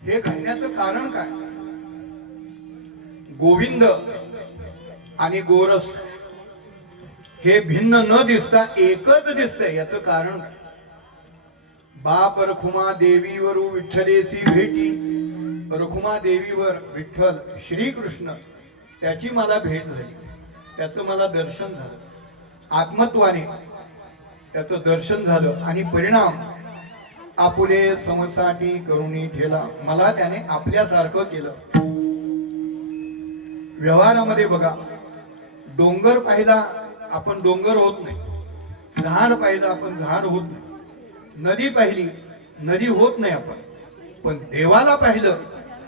हे कहण्याचं कारण काय? गोविंद आणि गोरस हे भिन्न न दिसता एकच दिसतंय. याचं कारण काय? बाप रखुमा देवीवर विठ्ठलेसी भेटी. रखुमा देवीवर विठ्ठल श्रीकृष्ण त्याची मला भेट झाली, त्याचं मला दर्शन झालं, आत्मत्वाने त्याचं दर्शन झालं आणि परिणाम आपुले समसाठी करुणी ठेला. मला त्याने आपल्यासारखं केलं. व्यवहारामध्ये बघा, डोंगर पाहिला आपण डोंगर होत नाही, झाड पाहिलं आपण झाड होत नाही, नदी पाहिली नदी होत नाही आपण, पण देवाला पाहिलं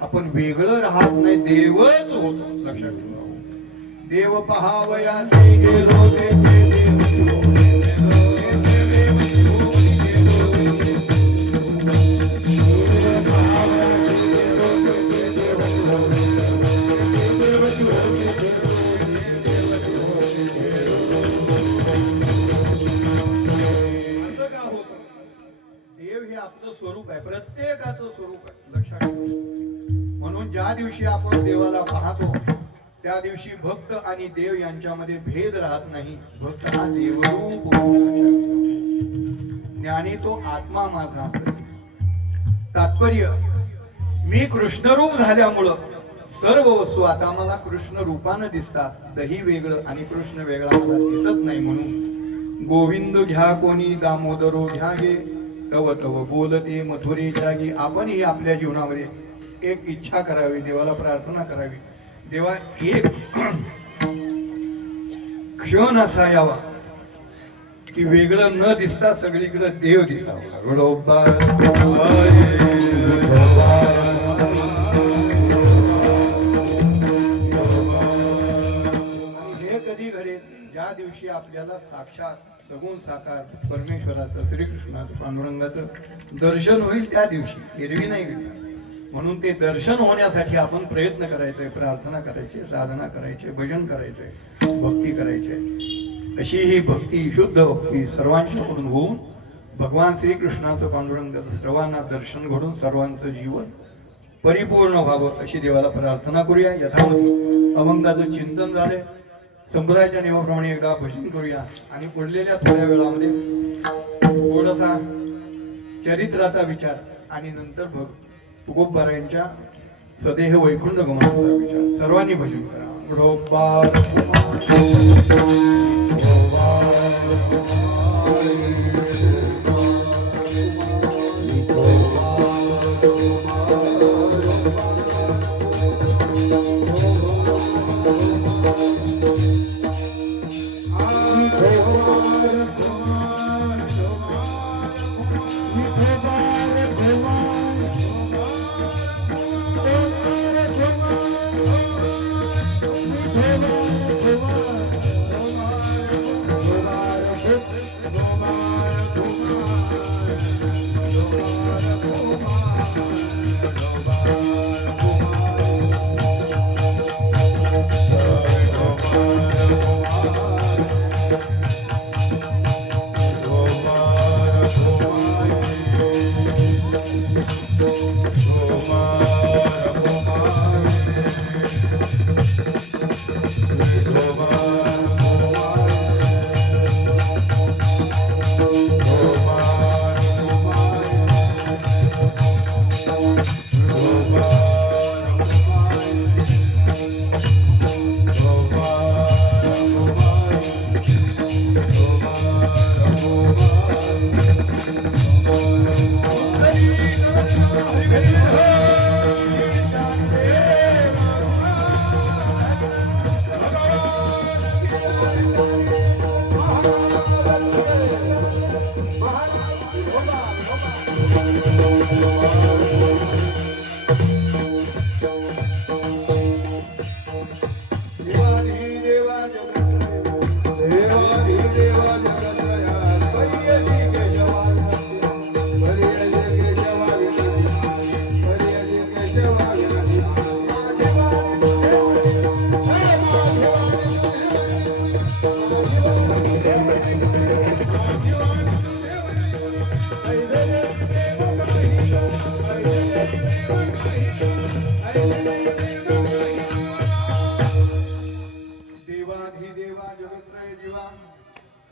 आपण वेगळं राहत नाही, देवच होतो. लक्षात ठेवा. देव पहावयासी गेलो तेथे आपलं स्वरूप आहे, प्रत्येकाचं स्वरूप आहे. लक्षात ठेवा. म्हणून ज्या दिवशी आपण देवाला पाहतो त्या दिवशी भक्त आणि देव यांच्यामध्ये भेद राहत नाही. भक्त हा देवरूप ज्ञानी तो आत्मा माझा असेल. तात्पर्य, मी कृष्णरूप झाल्यामुळं सर्व वस्तू आता मला कृष्ण रूपानं दिसतात. दही वेगळं आणि कृष्ण वेगळा मला दिसत नाही. म्हणून गोविंद घ्या कोणी दामोदरो घ्या गे, तव तव बोलते मथुरेच्या गे. आपणही आपल्या जीवनामध्ये एक इच्छा करावी, देवाला प्रार्थना करावी. देवा एक क्षण असा यावा की वेगळं न दिसता सगळीकडे देव दिसावा. हे कधी घडेल? ज्या दिवशी आपल्याला साक्षात सगुण साकार परमेश्वराचं, श्रीकृष्णाचं, पांडुरंगाचं दर्शन होईल त्या दिवशी. एरवी नाही घडणार. म्हणून ते दर्शन होण्यासाठी आपण प्रयत्न करायचे, प्रार्थना करायची, साधना करायची, भजन करायचंय, भक्ती करायची. अशी ही भक्ती, शुद्ध भक्ती सर्वांच्याकडून होऊन भगवान श्रीकृष्णाचं, पांडुरंगाचं सर्वांना दर्शन घडून सर्वांचं जीवन परिपूर्ण व्हावं अशी देवाला प्रार्थना करूया. यथामती अभंगाचं चिंतन झाले. संप्रदायाच्या नियमाप्रमाणे एकदा भजन करूया आणि पुढलेल्या थोड्या वेळामध्ये थोडासा चरित्राचा विचार आणि नंतर तुकोबारायांच्या सदेह वैकुंठ गमनाचा विचार. सर्वांनी भजन करा.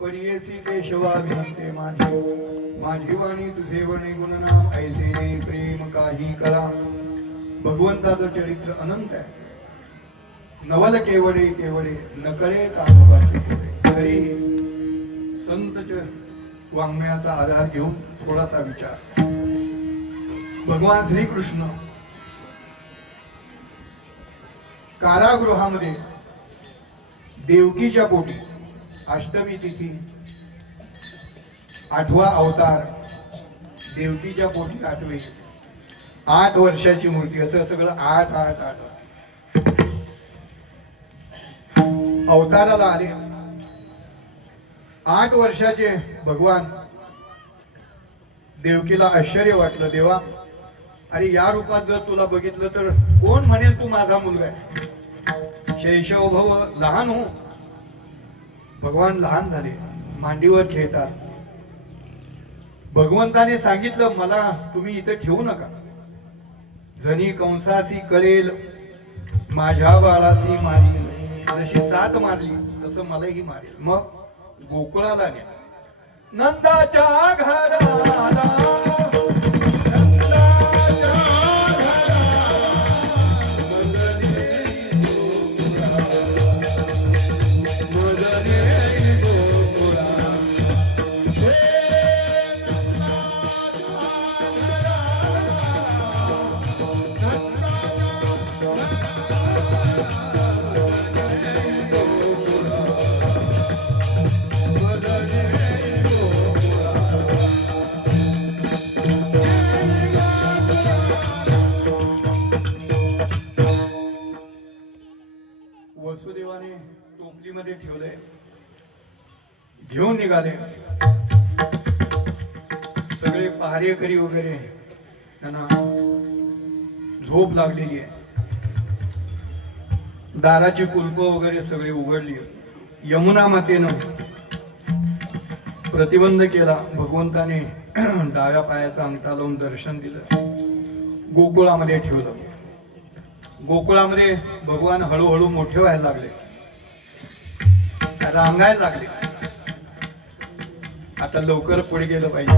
परियेसी केशवा विनंते माझी वाणी तुझे वणे गुणनाम ऐसे रे प्रेम काही कला. भगवंताचं चरित्र अनंत आहे. नवल केवळे केवळे नकळे कामोबाचे केवळे. तरी संत वाङ्मयाचा आधार घेऊन थोडासा विचार. भगवान श्रीकृष्ण कारागृहामध्ये देवकीच्या पोटी अष्टमी तिथी 8वा अवतार देवकीच्या पोटी 8वे 8 वर्षाची मूर्ती असं सगळं 8 8 8 अवताराला आले. 8 वर्षाचे भगवान. देवकीला आश्चर्य वाटलं, देवा अरे या रूपात जर तुला बघितलं तर कोण म्हणेल तू माझा मुलगा आहे. शैशव भव लहान हो. भगवान लहान झाले, मांडीवर खेळतात. भगवंताने सांगितलं मला तुम्ही इथे ठेवू नका. जणी कंसासी कळेल माझ्या बाळासी मारील. जशी सात मारली तसं मलाही मारेल. मग गोकुळाला न्या. नंदाच्या घराला वसुदेवाने टोपलीमध्ये ठेवले. घेऊन निघाले. सगळे पहारेकरी वगैरे त्यांना झोप लागलेली आहे. दाराची कुलप वगैरे सगळे उघडली. यमुना मातेनं प्रतिबंध केला. भगवंताने डाव्या पायाचा अंगठा लावून दर्शन दिलं. गोकुळामध्ये ठेवलं. गोकुळामध्ये भगवान हळूहळू मोठे व्हायला लागले, रांगायला लागले. आता लवकर पुढे गेलं पाहिजे.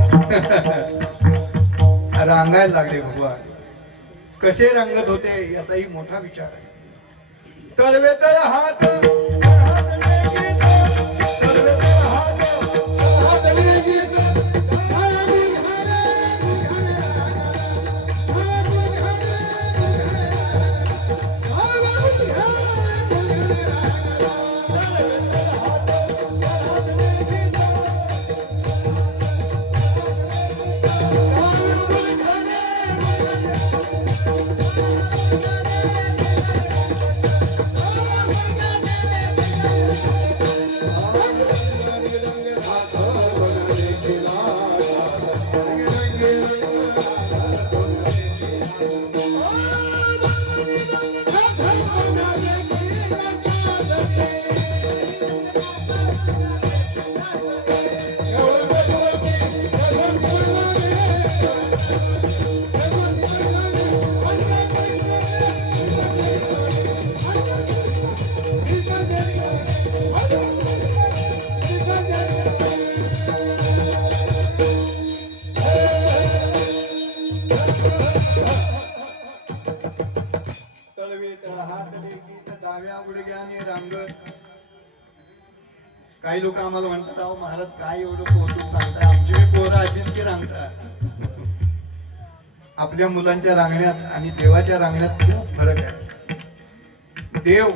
रांगायला लागले भगवान. कसे रांगत होते याचाही मोठा विचार आहे. तळवे तळ हात डाव्या गुडघ्याने रांगत. काही लोक आम्हाला म्हणतात अहो महाराज काय एवढं कौतुक सांगताय, आमची पोरं अशीच की रांगतात. आपल्या मुलांच्या रांगण्यात आणि देवाच्या रांगण्यात खूप फरक आहे. देव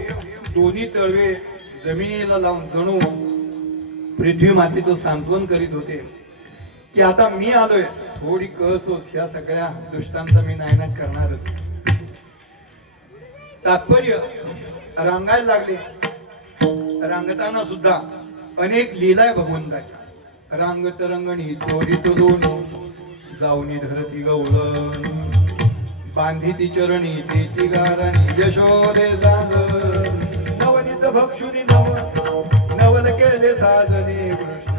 दोन्ही तळवे जमिनीला लावून जणू पृथ्वी मातेचं सांत्वन करीत होते की आता मी आलोय, थोडी कस होत ह्या सगळ्या दुष्टांचा मी नायनाट करणारच. तात्पर्य रांगायला लागले. रांगताना सुद्धा अनेक लीला आहे भगवंताच्या. रांगत रंगणी त्वरित दोन जाऊनी धरती गवळण बांधी ती चरणी तेची गाराणी यशोदे जाण नवनीत भक्षुनी नवल केले साधने कृष्ण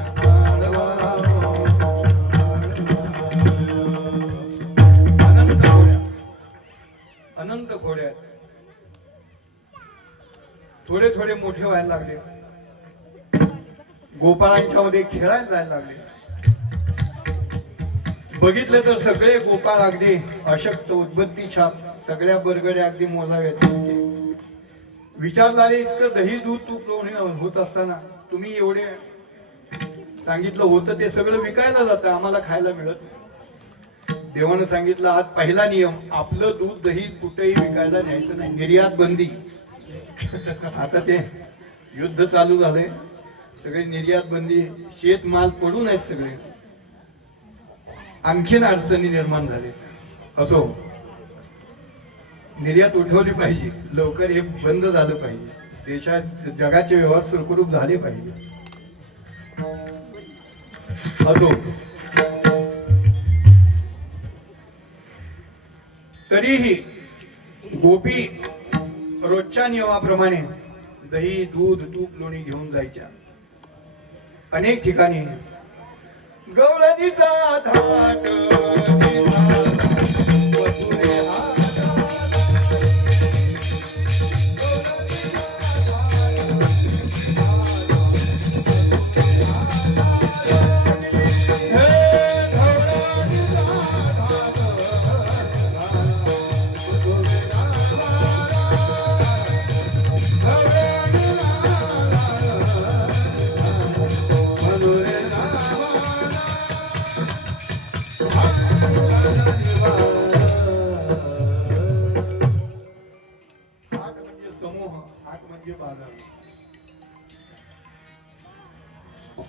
अनंत घोड्या थोडे थोडे मोठे व्हायला लागले. गोपाळांच्या मध्ये खेळायला जायला लागले. बघितलं तर सगळे गोपाळ अगदी अशक्त उद्बत्ती छाप सगळ्या बरगड्या अगदी मोजाव्यात. विचारणारे इतकं दही दूध तूप लोणी होत असताना तुम्ही एवढे सांगितलं होतं ते सगळं विकायला जातं, आम्हाला खायला मिळत नाही. देवानं सांगितलं आज पहिला नियम, आपलं दूध दही कुठेही विकायला न्यायचं नाही, निर्यात बंदी. आता ते युद्ध चालू झालंय, सगळे निर्यात बंदी, शेतमाल पडून आहेत सगळे, आणखीन अडचणी निर्माण झाले. असो, निर्यात उठवली पाहिजे, लवकर हे बंद झालं पाहिजे, देशात जगाचे व्यवहार सुरळीत झाले पाहिजे. असो, तरीही गोपी रोजच्या नियमाप्रमाणे दही दूध तूप लोणी घेऊन जायच्या. अनेक ठिकाणी गवळणीचा थाट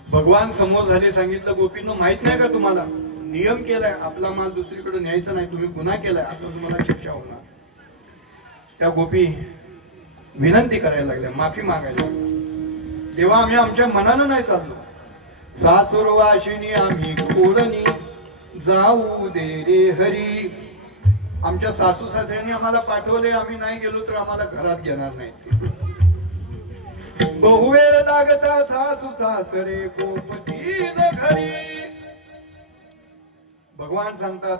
भगवान समोर झाले. सांगितलं गोपींनो माहित नाही का तुम्हाला, नियम केलाय आपला माल दुसरीकडे न्यायचा नाही, तुम्ही गुन्हा केलाय, आता तुम्हाला शिक्षा होणार. त्या गोपी विनंती करायला लागल्या, माफी मागायला लागल्या. तेव्हा आम्ही आमच्या मनानं नाही चाललो, सासुरवाशिनी आम्ही कोळणी जाऊ दे रे हरी. आमच्या सासू सासऱ्यांनी आम्हाला पाठवले, आम्ही नाही गेलो तर आम्हाला घरात घेणार नाही. बहुवेळ लागता सासू सासरे गोपतीज घरी. भगवान सांगतात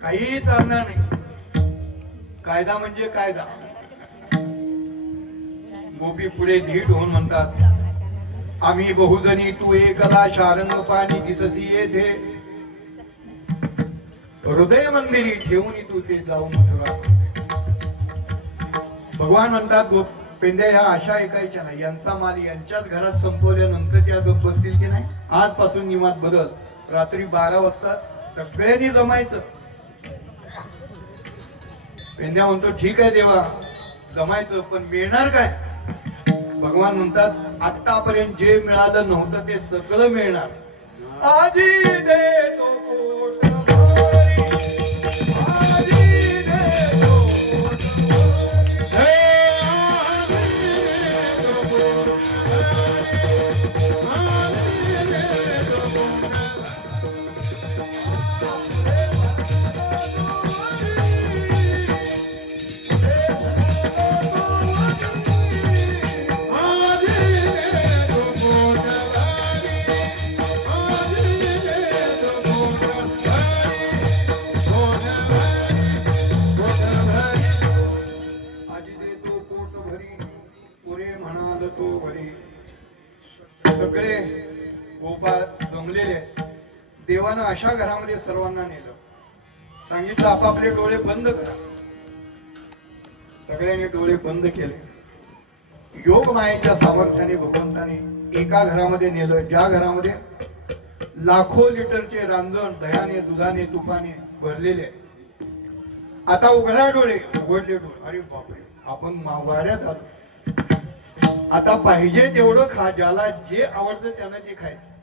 काही चालणार नाही, कायदा म्हणजे कायदा. गोपी पुढे धीट होऊन म्हणतात, आम्ही बहुजनी तू एकदा शारंग पाणी दिससी येथे, हृदय मंदिरी ठेवून तू ते जाऊ मथुरा. भगवान म्हणतात पेंद्या ह्या आशा ऐकायच्या नाही, यांचा माल यांच्याच घरात संपवल्यानंतर त्या गप्प बसतील की नाही. आजपासून नियमात बदल, रात्री 12 वाजता सगळ्यांनी जमायचं. पेंद्या म्हणतो ठीक आहे देवा जमायचं, पण मिळणार काय. भगवान म्हणतात आतापर्यंत जे मिळालं नव्हतं ते सगळं मिळणार. आधी देतो पोट भरी, आधी देतो पोट भरी. सगळे गोपाळ जमलेले. देवानं अशा घरामध्ये सर्वांना नेलं, सांगितलं आपापले डोळे बंद करा. सगळ्यांनी डोळे बंद केले. योग मायेच्या सामर्थ्याने भगवंताने एका घरामध्ये नेलं, ज्या घरामध्ये लाखो लिटरचे रांजण दह्याने दुधाने तुपाने भरलेले. आता उघडा डोळे, उघडले डोळे, अरे बापरे आपण वाड्यात आलो. आता पाहिजे तेवढं खा, ज्याला जे आवडतं त्यानं ते खायचं.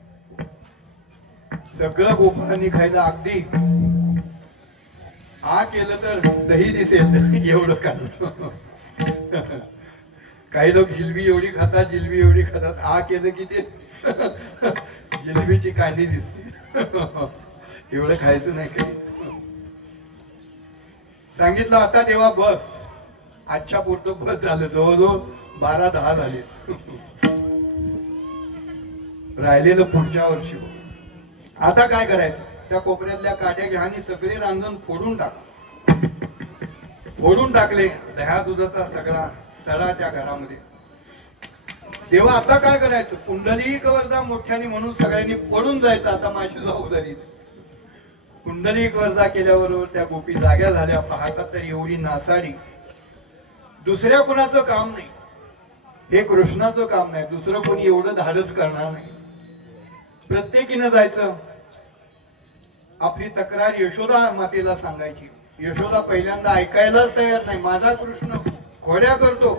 सगळं गोपाळांनी खायला, अगदी आ केलं तर दही दिसेल एवढं खाल्लं. काही लोक जिलबी एवढी खातात, जिलबी एवढी खातात, आ केलं की ते जिलबीची कांडी दिसते. एवढं खायचं नाही काही. सांगितलं आता देवा बस, आजच्या पुरतं बस झालं. जवळजवळ 12-10 झाले, राहिलेलं पुढच्या वर्षी. आता काय करायचं, त्या कोपऱ्यातल्या काट्या घ्या आणि सगळे रांजण फोडून टाका. फोडून टाकले, दह्या दुधाचा सगळा सडा त्या घरामध्ये. तेव्हा आता काय करायचं, कुंडलिक वरदा मोठ्याने म्हणून सगळ्यांनी पडून जायचं, आता माझी जबाबदारी. कुंडलिक वरदा केल्याबरोबर त्या गोपी जाग्या झाल्या. पाहतात तर एवढी नासाडी दुसऱ्या कुणाचं काम नाही, हे कृष्णाचं काम नाही, दुसरं कोणी एवढं धाडस करणार नाही. प्रत्येकीनं जायचं, आपली तक्रार यशोदा मातेला सांगायची. यशोदा पहिल्यांदा ऐकायलाच तयार नाही. माझा कृष्ण खोड्या करतो,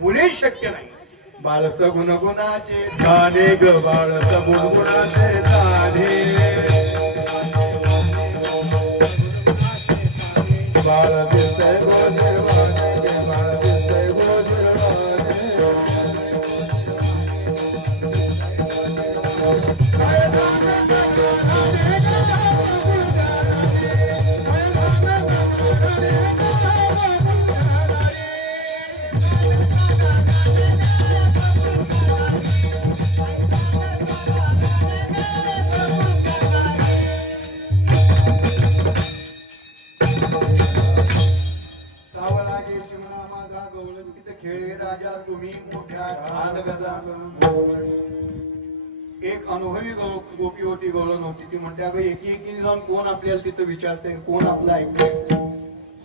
मुळीच शक्य नाही. बाळस गुणगुणाचे जाने ग बाळस गुणगुणाचे जाने, बाळ दिसतंय गोजिरवाणे गे, बाळ दिसतंय गोजिरवाणे. सावलागे शिवना माझा गवळणीत खेळे राजा, तुम्ही मोठ्या ढाल गजा. एक अनुभवी गोपी होती, गवळण होती. ती म्हणते, अगं एकीने जाऊन कोण आपल्याला तिथं विचारते, कोण आपलं ऐकते.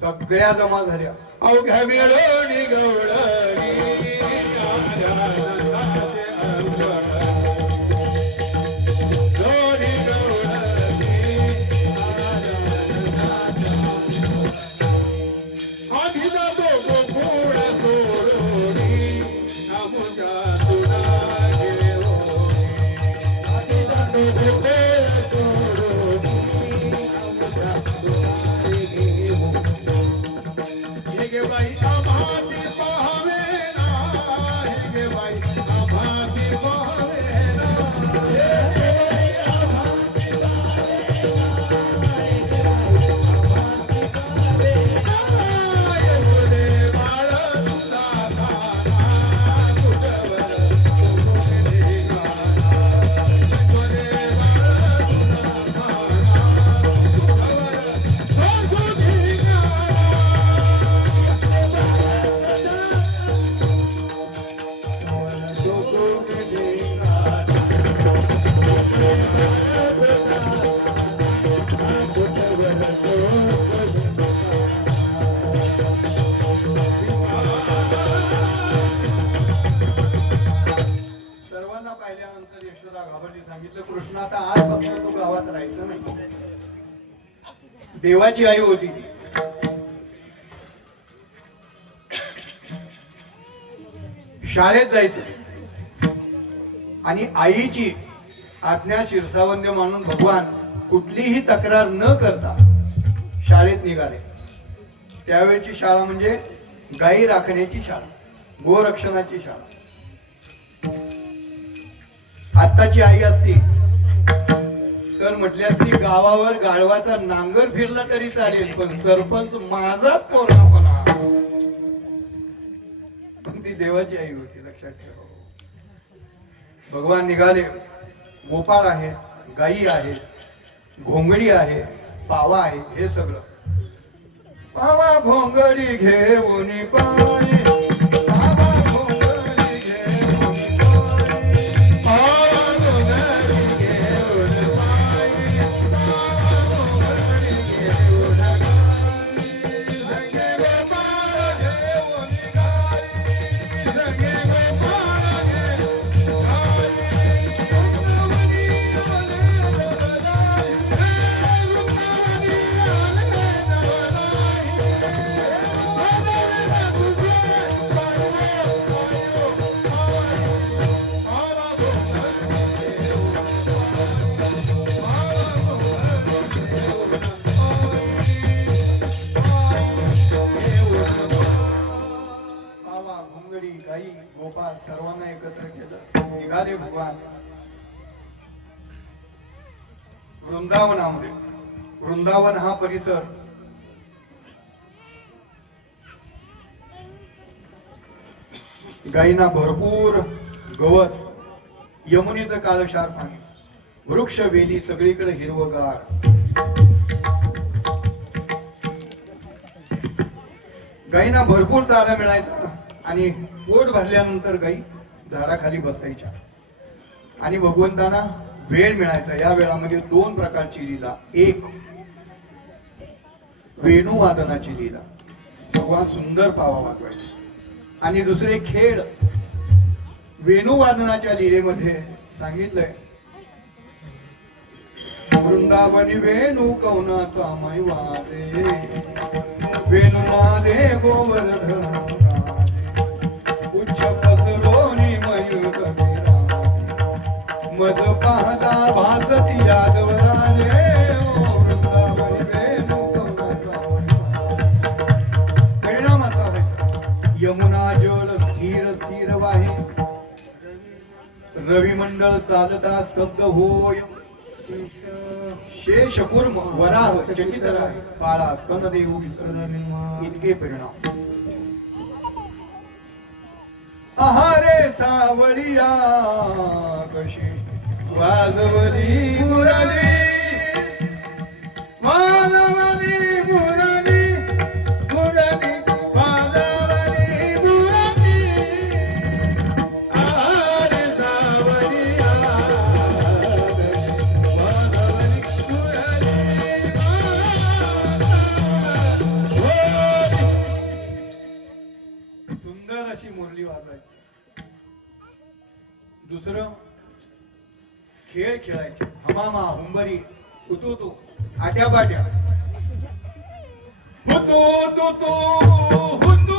सगळ्या जमा झाल्या. अवघ्या वेळोनी गवळणी राजा नंदाचे अवघड. जोडी गवळणी राजा नंदाच्या. आधी जातो गोकुळ सोडोनी, नामुच्या तुला घेऊनी. आधी जातो गोकुळ सोडोनी, नामुच्या तुला घेऊनी. हे गे बाई आभाती पाहावेना, हे गे बाई आभाती पाहावेना, हे गे बाई आभाती पाहावेना, हे गे बाई आभाती पाहावेना. यशोदे बाळ तुझा काना, तुझ्यावर सोडून गाना. यशोदे बाळ तुझा काना, तुझ्यावर सोडून गाना. सर्वांना पाहिल्यानंतर यशोदा घाबरली. सांगितलं, कृष्ण आता आजपासून तू गावात राहायचं नाही. देवाची आई होती ती. शाळेत जायचं आणि आईची आज्ञा शिरसावंद्य मानून भगवान कुठलीही तक्रार न करता शाळेत निघाले. त्यावेळची शाळा म्हणजे गायी राखण्याची शाळा, गोरक्षणाची शाळा. आत्ताची आई असती तर म्हटली असती, गावावर गाढवाचा नांगर फिरला तरी चालेल, पण सरपंच माझाच पोर नको ना. पण ती देवाची आई होती, लक्षात ठेवा. भगवान निघाले. गोपाळ आहे, गायी आहे, घोंगडी आहे, पावा आहे, हे सगळं. पावा घोंगडी घेऊन पायी, पावा घोंगडी घेऊन पायी, पावा घोंगडी घेऊन पायी, पावा घोंगडी घेऊन पायी. रंगे गोपाळ घेऊन गायी, रंगे गोपाळ घेऊन गायी. रुक्मिणी आले नवलाई, रुक्मिणी आले पावा घोंगडी गायी गोपाळ सर्वांना एकत्र केलं. निघाले भगवान वृंदावनामध्ये. वृंदावन हा परिसर गायींना भरपूर गवत, यमुनेचं काळशार पाणी, वृक्ष वेली सगळीकडे हिरवगार. गायींना भरपूर चारा मिळायचा आणि पोट भरल्यानंतर गायी झाडाखाली बसायच्या आणि भगवंतांना वेळ मिळायचा. या वेळामध्ये दोन प्रकारची लीला, एक वेणुवादनाची लीला, भगवान सुंदर पावा वाजवायचे, आणि दुसरे खेळ. वेणुवादनाच्या लीलेमध्ये सांगितलंय, वृंदावनी वेणू कवनाचा मै वादे, वेणुनादे गोवर्धन उच्च पसरोनी मयूर कबीरा, मज पाहता भासती यादव राजे, वृंदावनी वेणू कवनाचा मै वादे. परिणाम असा व्हायचा, यमुना जल स्थिर स्थिर वाहे, रविमंडळ चालता स्तब्ध होय, शेष कुर्म वराह चकित राय, पाळा स्तन देऊ विसरण. इतके परिणाम. आहारे सावळिया कशी वाजवली मुरली, वाजवली मुरली, मुरली वाजवली मुरली. आहारे सावळिया सुंदर अशी मुरली वाजवायची. दुसरं खेळ खेळायचे, हमामा हुंबरी, हुतुतू, आट्यापाट्या, हुतुतू, हुतुतू,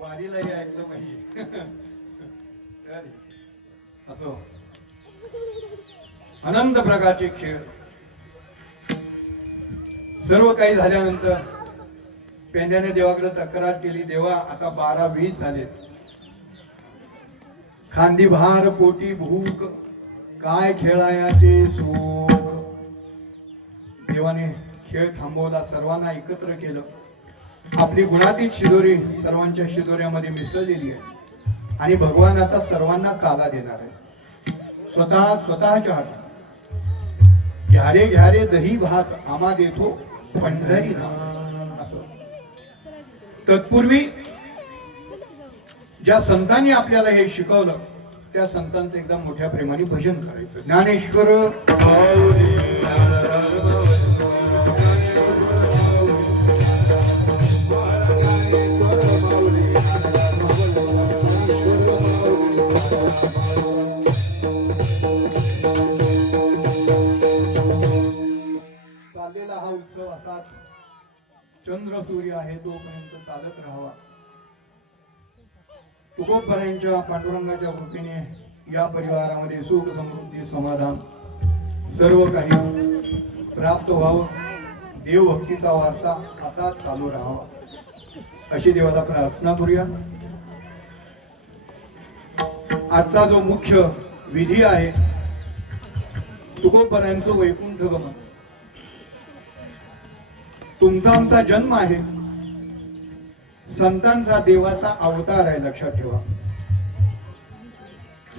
वारीलाही ऐकलं पाहिजे. असो अनंत प्रकारचे खेळ. सर्व काही झाल्यानंतर पेंड्याने देवाकडे तक्रार केली, देवा आता 12-20 झालेत, खांदी भार पोटी भूक, काय खेळायाचे सुख. देवाने खेळ थांबवला, सर्वांना एकत्र केलं. आपली गुणातीत शिदोरी सर्वांच्या शिदोऱ्यामध्ये मिसळलेली आहे आणि भगवान आता सर्वांना काला देणार आहे. स्वतःच्या हातात घ्यारे घ्यारे दही भात आम्हा देतो पंढरी नाम. असं तत्पूर्वी ज्या संतांनी आपल्याला हे शिकवलं त्या संतांचं एकदम मोठ्या प्रेमाने भजन करायचं. ज्ञानेश्वर चाललेला हा उत्सव असाच चंद्र सूर्य आहे तोपर्यंत चालत राहावा. तुकोबरायांच्या पांडुरंगाच्या कृपेने या परिवारामध्ये सुख समृद्धी समाधान सर्व काही प्राप्त व्हावं, देवभक्तीचा वारसा असाच चालू राहावा अशी देवाला प्रार्थना करूया. आजचा जो मुख्य विधी आहे तुकोबरायांचं वैकुंठ गमन. तुमचा आमचा जन्म आहे, संतांचा देवाचा अवतार आहे, लक्षात ठेवा.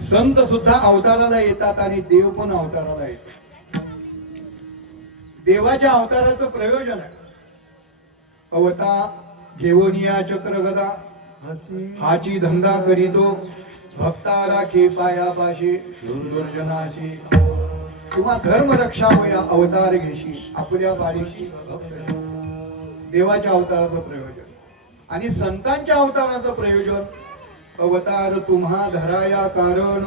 संत सुद्धा अवताराला येतात आणि देव पण अवताराला येतात. देवाच्या अवताराचं प्रयोजन आहे. अवतार घेऊन या चक्र गदा, हाची धंदा करीतो, भक्ता राखे पायापाशी, दुर्जनाशी, किंवा धर्म रक्षा होया अवतार घेशी, आपल्या बारीशी. देवाच्या अवताराचं प्रयोजन आणि संतांच्या अवताराचं प्रयोजन. अवतार तुम्हा धराया कारण,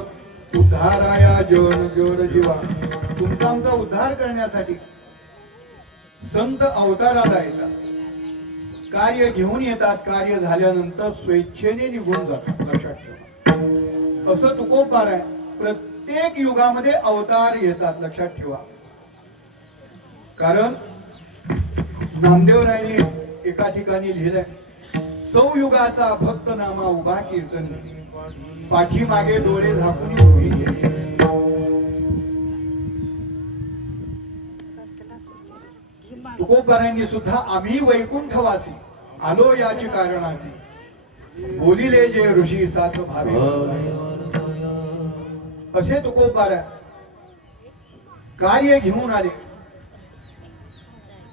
उद्धाराया जन जन जीवा. तुमचा आमचा उद्धार करण्यासाठी संत अवताराला येतात, कार्य घेऊन येतात, कार्य झाल्यानंतर स्वेच्छेने निघून जातात. लक्षात ठेवा. असं तुकोबार आहे. प्रत्येक युगामध्ये अवतार येतात, लक्षात ठेवा. कारण नामदेवरायांनी एका ठिकाणी लिहिलंय, सौयुगाचा भक्त नामा उभा कीर्तन, पाठीमागे डोळे झाकून उभी गेली. तुकोबारांनी सुद्धा आम्ही वैकुंठवासी आलो याची कारणासी बोलिले जे ऋषी साथ भावे असे तुकोबारा कार्य घेऊन आले.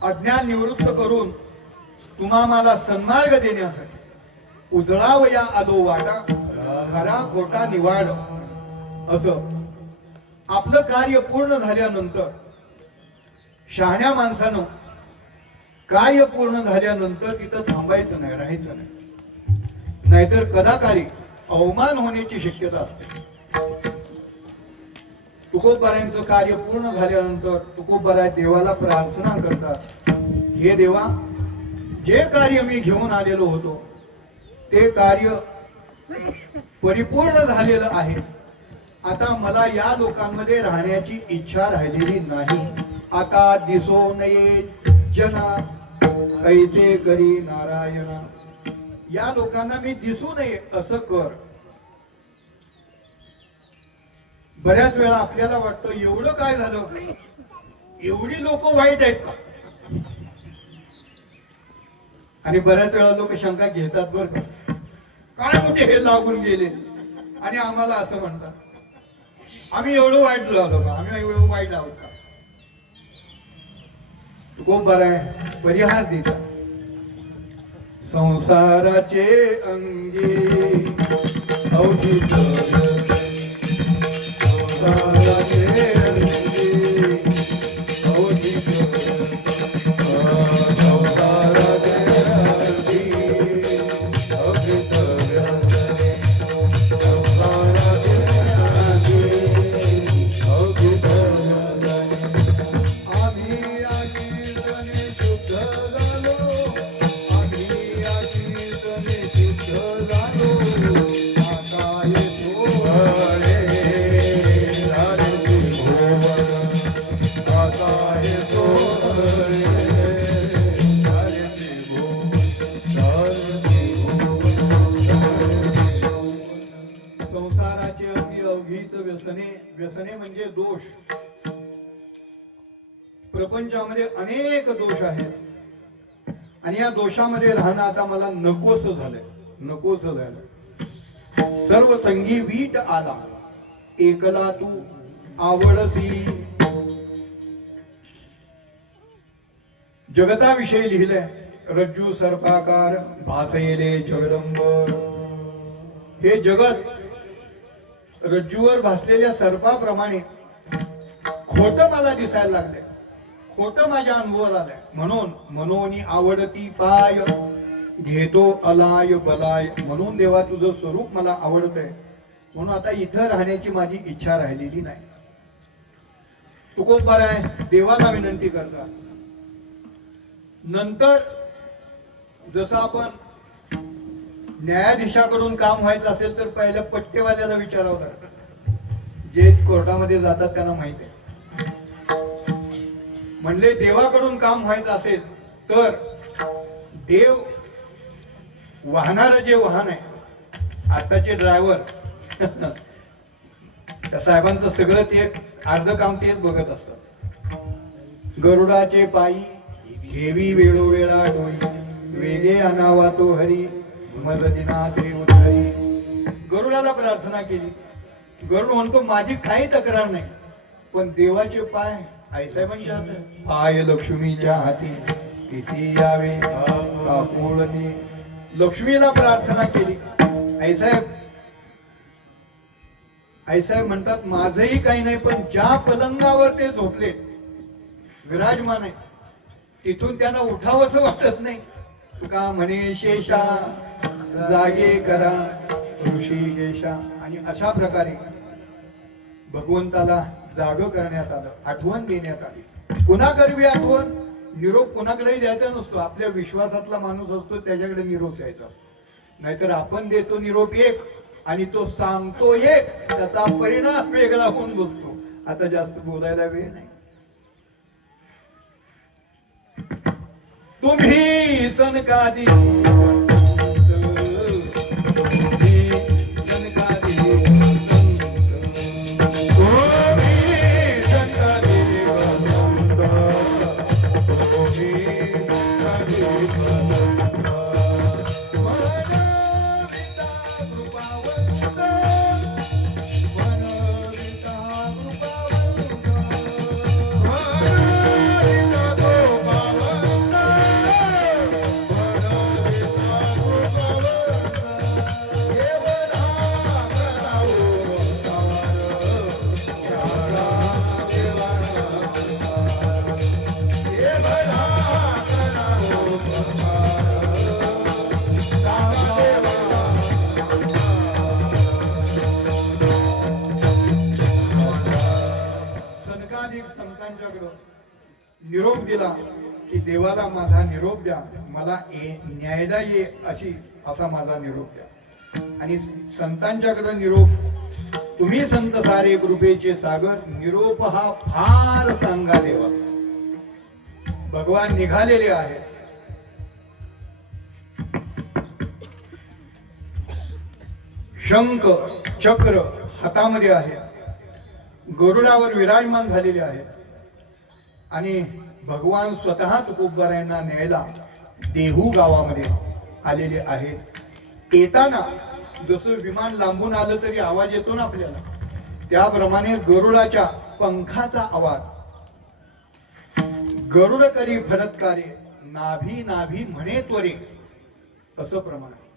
अज्ञान निवृत्त करून तुम्हा मला सन्मार्ग देण्यासाठी उजळावया आलो वाटा खरा खोटा निवाड. असं आपलं कार्य पूर्ण झाल्यानंतर शहाण्या माणसानं कार्य पूर्ण झाल्यानंतर तिथं थांबायचं नाही, राहायचं नाही, नाहीतर कदाकाळी अवमान होण्याची शक्यता असते. तुकोबारांचं कार्य पूर्ण झाल्यानंतर तुकोबारा देवाला प्रार्थना करतात, हे देवा, जे कार्य मी घेऊन आलेलो होतो ते कार्य परिपूर्ण झालेलं आहे. आता मला या लोकांमध्ये राहण्याची इच्छा राहिलेली नाही. आता दिसो नये जना कैसे करी नारायणा. या लोकांना मी दिसू नये असं कर. बऱ्याच वेळा आपल्याला वाटतं एवढं काय झालं, एवढी लोक वाईट आहेत का? आणि बऱ्याच वेळा लोक शंका घेतात, बरं काय मोठे हे लागून गेले आणि आम्हाला असं म्हणतात, आम्ही एवढं वाईट झालो का, आम्ही एवढं वाईट आहोत का? खूप बरं आहे, परिहार देतात. संसाराचे अंगी अवधी व्यसने म्हणजे दोष. प्रपंचामध्ये अनेक दोष आहेत आणि या दोषामध्ये राहणं आता मला नकोस झालंय, नकोस झालं. सर्व संगी वीट आला एकला तू आवडसी. जगताविषयी लिहिलंय, रज्जू सर्पाकार भासयले जगदंब. हे जगत रज्जूवर भासलेल्या सर्पाप्रमाणे खोट मला दिसायला लागले, खोट माझ्या अनुभवात आलंय. म्हणून मनोनी आवडती पाय घेतो अलाय बलाय. म्हणून देवा तुझं स्वरूप मला आवडतंय, म्हणून आता इथं राहण्याची माझी इच्छा राहिलेली नाही. तुकोबार आहे, देवाला विनंती करतात. नंतर जसं आपण न्यायाधीशाकडून काम व्हायचं असेल तर पहिल्या पट्टेवाल्याला विचारावं लागतं. जे कोर्टामध्ये जातात त्यांना माहिती आहे. म्हणले देवाकडून काम व्हायचं असेल तर देव वाहणारं जे वाहन आहे, आताचे ड्रायव्हर त्या साहेबांचं सगळं ते अर्ध काम तेच बघत असतात. गरुडाचे पायी ठेवी वेळोवेळा डोई वेगे आणावा तो हरी मददिना ते उद्धरी. गरुडाला प्रार्थना केली. गरुड म्हणतो माझी काही तक्रार नाही, पण देवाचे पाय आईसाहेबांच्या हातात, पाय लक्ष्मीच्या हाती तिसी यावे काकुळती. लक्ष्मीला प्रार्थना केली. आईसाहेब म्हणतात माझंही काही नाही, पण ज्या पलंगावर ते झोपले विराजमान आहे तिथून त्यांना उठावंसं वाटत नाही. तुका म्हणे शेषा जागे करा ऋषिकेशा. आणि अशा प्रकारे भगवंताला जागं करण्यात आलं, आठवण देण्यात आली. पुन्हा करवी आठवण. निरोप कोणाकडेही द्यायचा नसतो, आपल्या विश्वासातला माणूस असतो त्याच्याकडे निरोप द्यायचा असतो. नाहीतर आपण देतो निरोप एक आणि तो सांगतो एक, त्याचा परिणाम वेगळा होऊन बसतो. आता जास्त बोलायला वेळ नाही. तुम्ही सनकादी तुम्ही देवांच्याकडं निरोप दिला की देवाला माझा निरोप द्या, मला न्यायला ये असा माझा निरोप द्या. आणि संतांच्याकडे निरोप, तुम्ही संत सारे कृपेचे सागर, निरोप हा फार सांगा देवा. भगवान निघालेले आहेत. शंख चक्र हातामध्ये आहे, गरुडावर विराजमान झालेले आहे आणि भगवान स्वतः तुकोबारायांना न्यायला देहू गावामध्ये आलेले आहेत. येताना जसं विमान लांबून आलं तरी आवाज येतो ना आपल्याला, त्याप्रमाणे गरुडाच्या पंखाचा आवाज, गरुड करी फडत्कारे, नाभी नाभी म्हणे त्वरे, असं प्रमाण आहे.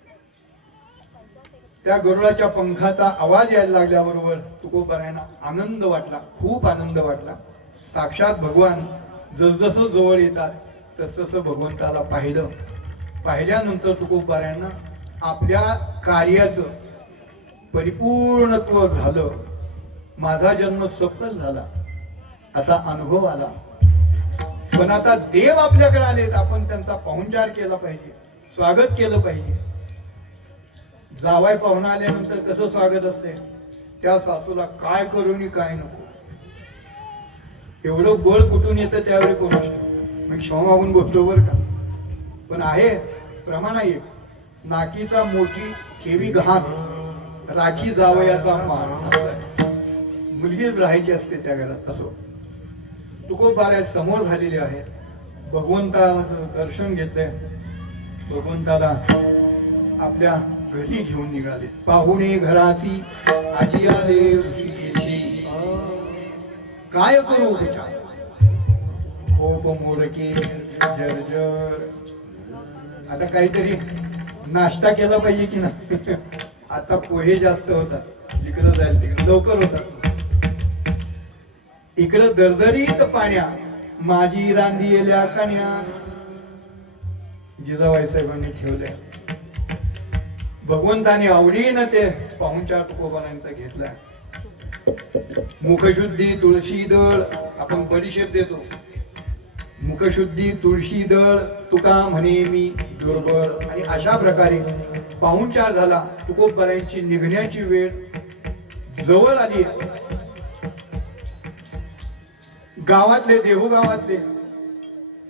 त्या गरुडाच्या पंखाचा आवाज यायला लागल्याबरोबर तुकोबारायांना आनंद वाटला, खूप आनंद वाटला. साक्षात भगवान जसजसं जवळ येतात तसतसं भगवंताला पाहिल्यानंतर तुकोबारायांना आपल्या कार्याचं परिपूर्णत्व झालं, माझा जन्म सफल झाला असा अनुभव आला. पण आता देव आपल्याकडे आलेत, आपण त्यांचा पाहुणचार केला पाहिजे, स्वागत केलं पाहिजे. जावाय पाहुणा आल्यानंतर कसं स्वागत असते, त्या सासूला काय करू आणि काय नको, एवढं बळ कुठून येतं त्यावेळी कोण असतो. मी क्षमा मागून बोलतो बर का, पण आहे प्रमाण आहे. नाकीचा मोठी केवी घाण, राखी जावयाचा मान, मुलगीच राहायची असते त्या घरात. असो तुकोबाराय समोर झालेले आहे, भगवंताचं दर्शन घेतलंय, भगवंताला आपल्या घरी घेऊन निघाले. पाहुणे घरासी आजी आले ऋषिकेशी, काय करू विचार, खूप मोडके जर्जर. आता काहीतरी नाश्ता केला पाहिजे की नाही. आता पोहे जास्त होतात, जिकडं जाईल तिकडे लवकर होतात. इकडं दरदरीत पाण्या, माझी रांदिलेल्या कण्या जिजाबाई साहेबांनी ठेवल्या. भगवंताने आवडीनं ते पाहुणचार तुकोबारायांचा घेतला. मुखशुद्धी तुळशी दळ, आपण बडीशेप देतो. मुखशुद्धी तुळशी दळ, तुका म्हणे मी दुर्बळ. आणि अशा प्रकारे पाहुणचार झाला. तुकोबारायांची निघण्याची वेळ जवळ आली. गावातले, देहू गावातले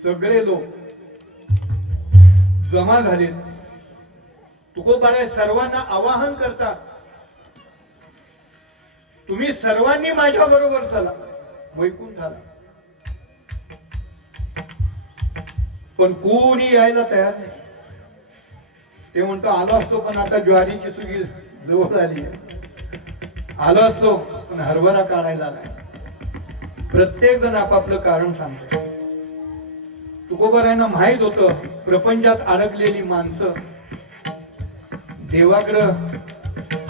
सगळे लोक जमा झाले. तुकोबाराय सर्वांना आवाहन करतात, तुम्ही सर्वांनी माझ्या बरोबर चला. वैकुंठ झाला, पण कोणी यायला तयार नाही. ते म्हणतो आलो असतो, पण आता ज्वारीची सुगी जवळ आली, आलो असतो पण हरभरा काढायला आलाय. प्रत्येक जण आपापलं कारण सांगतो. तुकोबारायांना माहित होतं, प्रपंचात अडकलेली माणसं देवाकडं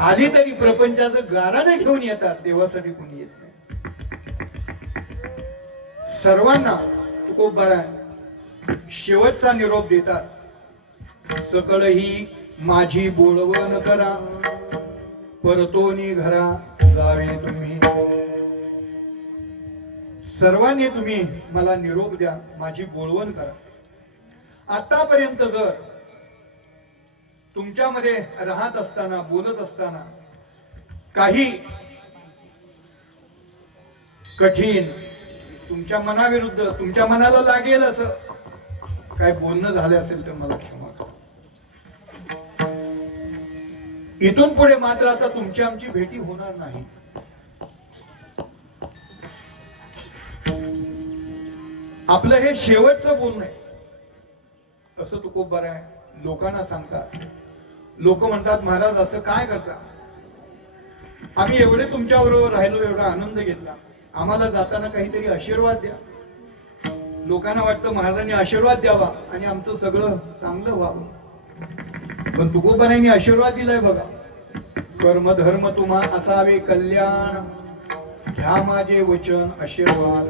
आली तरी प्रपंचाचं गाराणं घेऊन येतात, देवासाठी कोणी येत नाही. सर्वांना तुकोबाराय शेवटचा निरोप देतात. सकळ ही माझी बोलवण करा, परतोनी घरा जावे तुम्ही. सर्वांनी तुम्ही मला निरोप द्या, माझी बोलवण करा. आतापर्यंत जर तुमच्यामध्ये राहत असताना, बोलत असताना काही कठीण, तुमच्या मनाविरुद्ध, तुमच्या मनाला लागेल असं काय बोलणं झालं असेल तर मला क्षमा करा. इथून पुढे मात्र आता तुमची आमची भेटी होणार नाही. आपलं हे शेवटचं बोलणं आहे असं तुकोबाराय लोकांना सांगतात. लोक म्हणतात, महाराज असं काय करता, आम्ही एवढे तुमच्या बरोबर राहिलो, एवढा आनंद घेतला, आम्हाला जाताना काहीतरी आशीर्वाद द्या. लोकांना वाटतं महाराजांनी आशीर्वाद द्यावा आणि आमचं सगळं चांगलं व्हावं. पण तुकोबारायांनी आशीर्वाद दिलाय बघा, कर्म धर्म तुम्हा असावे कल्याण, घ्या माझे वचन आशीर्वाद,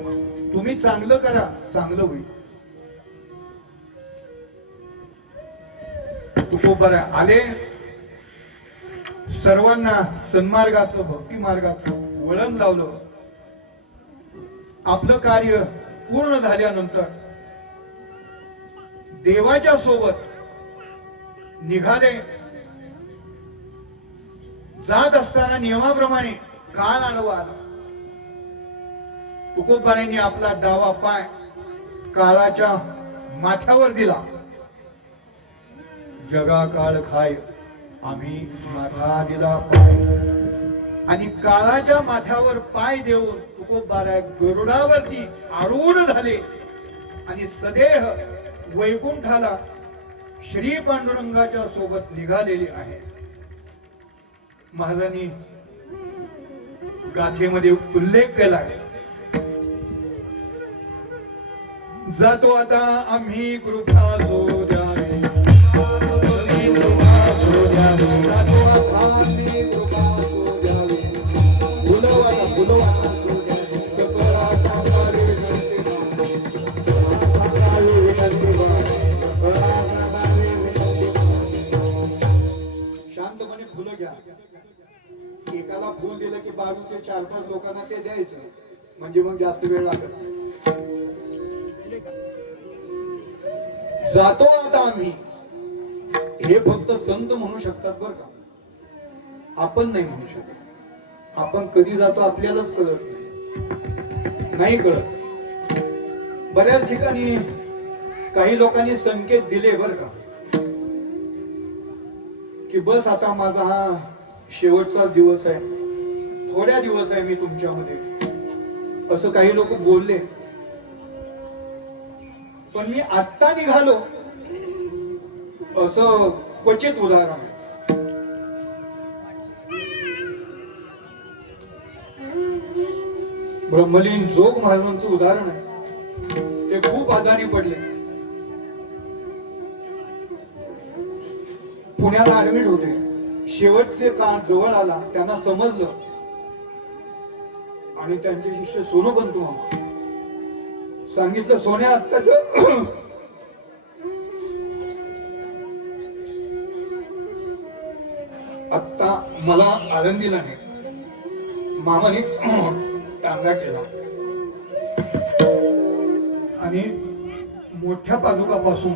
तुम्ही चांगलं करा, चांगलं होईल. तुकोबाराय आले, सर्वांना सन्मार्गाचं, भक्ती मार्गाचं वळण लावलं. आपलं कार्य पूर्ण झाल्यानंतर देवाच्या सोबत निघाले. जात असताना नियमाप्रमाणे काळ आडवा आला. तुकोबारांनी आपला डावा पाय काळाच्या माथ्यावर दिला. जगा काळ खाय आम्ही माथा दिला पाय. आणि काळाच्या माथ्यावर पाय देऊन तुकोबारा गरुडावरती आरूढ झाले आणि सदेह वैकुंठाला श्री पांडुरंगाच्या सोबत निघालेले आहे. महाराजांनी गाथेमध्ये उल्लेख केलाय. जातो आता आम्ही कृपा सोद्यावे. जातो आता आम्ही कृपा सोद्यावे. फुलवाला फुलवाला सकळाचा पारे शांतपणे फुलं घ्या. एकाला फुल दिलं की बाजूचे 4-5 लोकांना ते द्यायचं, म्हणजे मग जास्त वेळ लागत. जातो आता आम्ही हे फक्त संत म्हणू शकतात बर का, आपण नाही म्हणू शकत. आपण कधी जातो आपल्यालाच कळत नाही कळत. बऱ्याच ठिकाणी काही लोकांनी संकेत दिले बर का की बस आता माझा हा शेवटचा दिवस आहे, थोड्या दिवस आहे मी तुमच्यामध्ये, असं काही लोक बोलले. पण मी आत्ता निघालो असं क्वचित उदाहरण आहे. ब्रह्मलीन जोग महाराजांचं उदाहरण आहे. ते खूप आजारी पडले, पुण्याला ऍडमिट होते. शेवटचे काळ जवळ आला, त्यांना समजलं आणि त्यांचे शिष्य सोनोपंत मामा सांगितलं, सोन्या आत्ताच आत्ता मला आनंदीला नाही. मामाने टांगा केला आणि मोठ्या पादुकापासून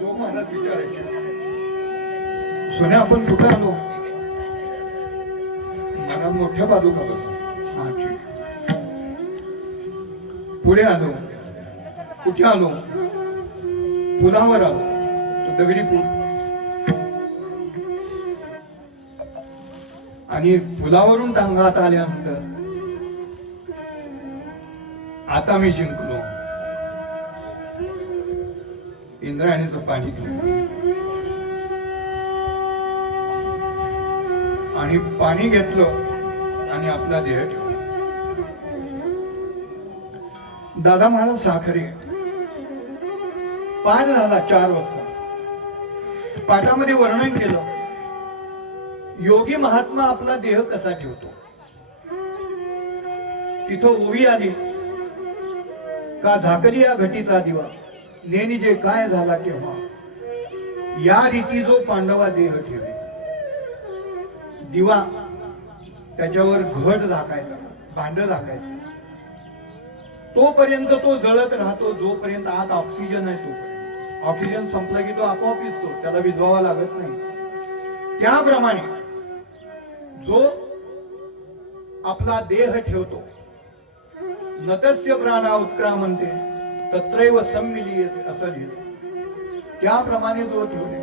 जो महाराज विचारायचे, सोन्या आपण कुठं आलो? मला मोठ्या पादुकापासून. हा ठीक. पुढे आलो. कुठे आलो? पुलावर आलो, तो दगडी पूल. आणि पुलावरून टांगात आल्यानंतर आता मी जिंकलो. इंद्रायणीचं पाणी घेऊन आणि पाणी घेतलं आणि आपला देह ठेवला. दादा महाराज साखरे पाठ झाला 4 वाजता. पाठामध्ये वर्णन केलं योगी महात्मा आपला देह कसा ठेवतो. तिथं ओवी आली का झाकली या घटीचा दिवा, नेनी जे काय झाला केव्हा, या रीती जो पांडवा देह ठेवे. दिवा त्याच्यावर घट झाकायचा, भांड झाकायचं. तोपर्यंत तो जळत राहतो जोपर्यंत आत ऑक्सिजन आहे तोपर्यंत. ऑक्सिजन संपला की तो आपोआप विझतो, त्याला विझवावा लागत नाही. त्याप्रमाणे जो आपला देह ठेवतो, नतस्य प्राणा उत्क्रामन्ते तत्रैव सम्मिलीयते असं लिहिलं. त्याप्रमाणे जो ठेवले.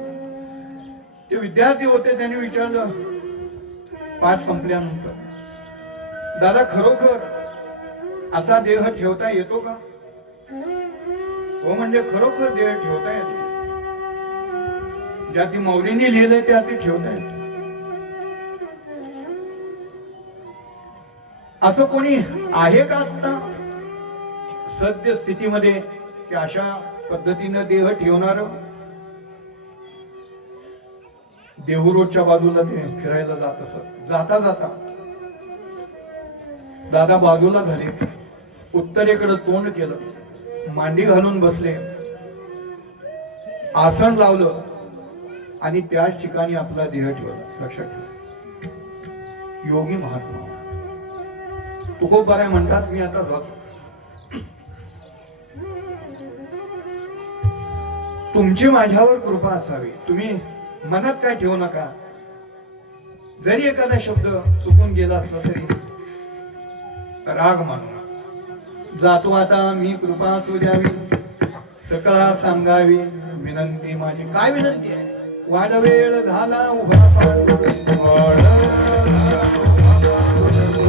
ते विद्यार्थी होते, त्यांनी विचारलं पाठ संपल्यानंतर, दादा खरोखर असा देह ठेवता येतो का? हो म्हणजे खरोखर देह ठेवता येतो. ज्या ती मौलींनी लिहिलंय त्या ती ठेवता येतो. असं कोणी आहे का आता सद्य स्थितीमध्ये की अशा पद्धतीनं देह ठेवणार? देहूरोडच्या बाजूला ते फिरायला जात असत. जाता जाता दादा बाजूला झाले, उत्तरेकडे तोंड केलं, मांडी घालून बसले, आसन लावलं आणि त्याच ठिकाणी आपला देह ठेवला. लक्षात ठेवा. योगी महात्मा. तुकोबाराय म्हणतात मी आता जातो. तुमची माझ्यावर कृपा असावी. तुम्ही मनात काय ठेवू नका. जरी एखादा शब्द चुकून गेला असला तरी राग मानू. जातो आता मी. कृपा असू द्यावी सकळा सांगावी विनंती माझी. काय विनंती आहे? वाढ वेळ झाला उभा पांडुरंग.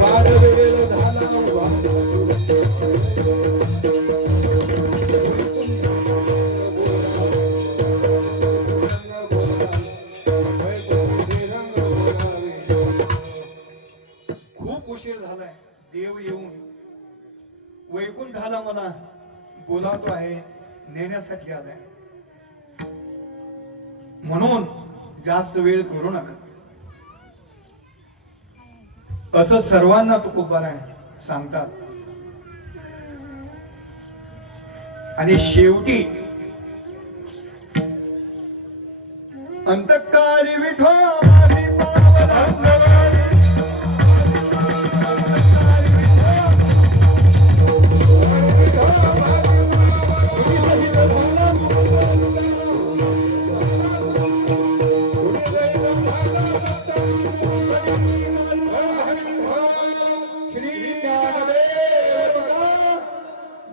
वाढ वेळ झाला उभा. खूप उशीर झालाय. देव येऊन वैकुंठाला मला बोलावतो आहे, नेण्यासाठी आलाय. म्हणून जास्त वेळ करू नका. असं सर्वांना तुकोबाराय सांगतात. आणि शेवटी अंतकाळी विठो माझी पावलांगणी.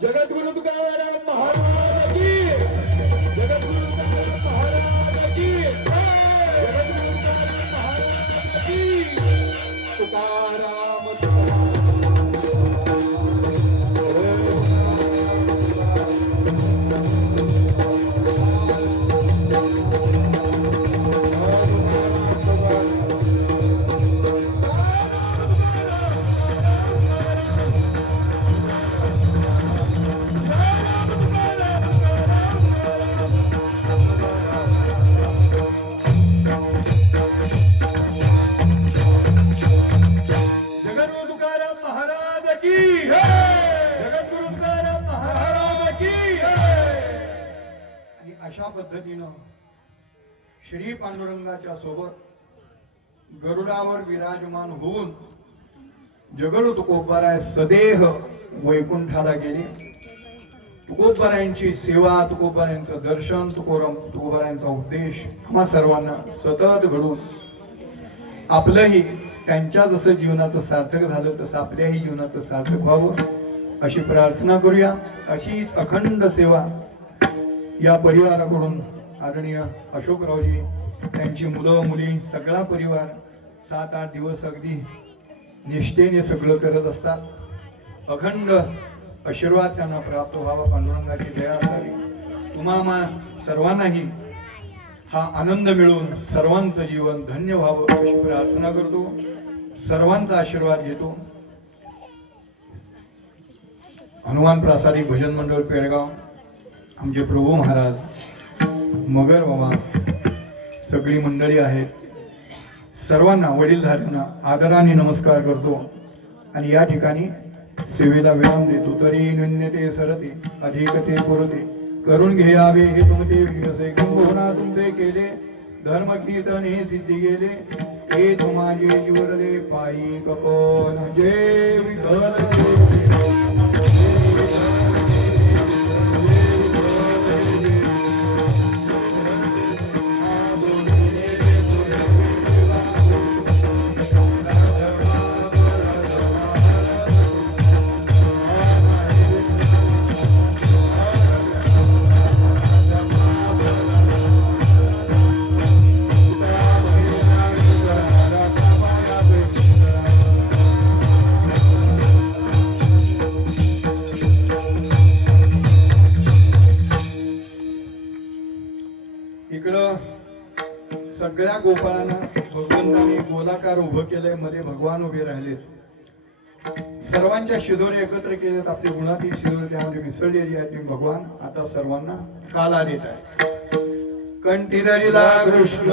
जगद्गुरु तुकाराम महाराज की. जगद्गुरु तुकाराम महाराज की. जगद्गुरु तुकाराम महाराज की. तुकाराम अशा पद्धतीनं श्री पांडुरंगाच्या सोबत गरुडावर विराजमान होऊन जगद्गुरु तुकोबाराय सदेह वैकुंठाला गेले. तुकोबारायांची सेवा, तुकोबारायांचं दर्शन, तुकोबारायांचा उपदेश आम्हा सर्वांना सतत घडून आपलंही त्यांच्या जसं जीवनाचं सार्थक झालं तसं आपल्याही जीवनाचं सार्थक व्हावं अशी प्रार्थना करूया. अशीच अखंड सेवा या परिवाराकडून आदरणीय अशोकरावजी, त्यांची मुलं मुली, सगळा परिवार 7-8 दिवस अगदी निष्ठेने सगळं करत असतात. अखंड आशीर्वाद त्यांना प्राप्त व्हावा, पांडुरंगाची दया असावी. तुम्हा सर्वांनाही हा आनंद मिळून सर्वांचं जीवन धन्य व्हावं अशी प्रार्थना करतो. सर्वांचा आशीर्वाद घेतो. हनुमान प्रासादिक भजन मंडळ पेडगाव, आमचे प्रभू महाराज, मगर बाबा, सगळी मंडळी आहेत. सर्वांना, वडीलधाऱ्यांना आदराने नमस्कार करतो. आणि या ठिकाणी सेवेला विराम देतो. तरी न्यून्यते सरते अधिकते पुरते करून घ्यावे हे तुमचे विषय गंगोना तुमचे केले धर्म कीर्तन हे सिद्धी गेले हे तुमाजे जीवरले पायी कपन जय विठ्ठल. इकडं सगळ्या गोपाळांना भगवंताने गोलाकार उभं केलंय, मध्ये भगवान उभे राहिलेत. सर्वांच्या शिदोरे एकत्र केलेत. आपली गुणातील शिदोरे त्यामध्ये मिसळलेली आहे. ती भगवान आता सर्वांना काला देत आहे. कंठी धरिला कृष्ण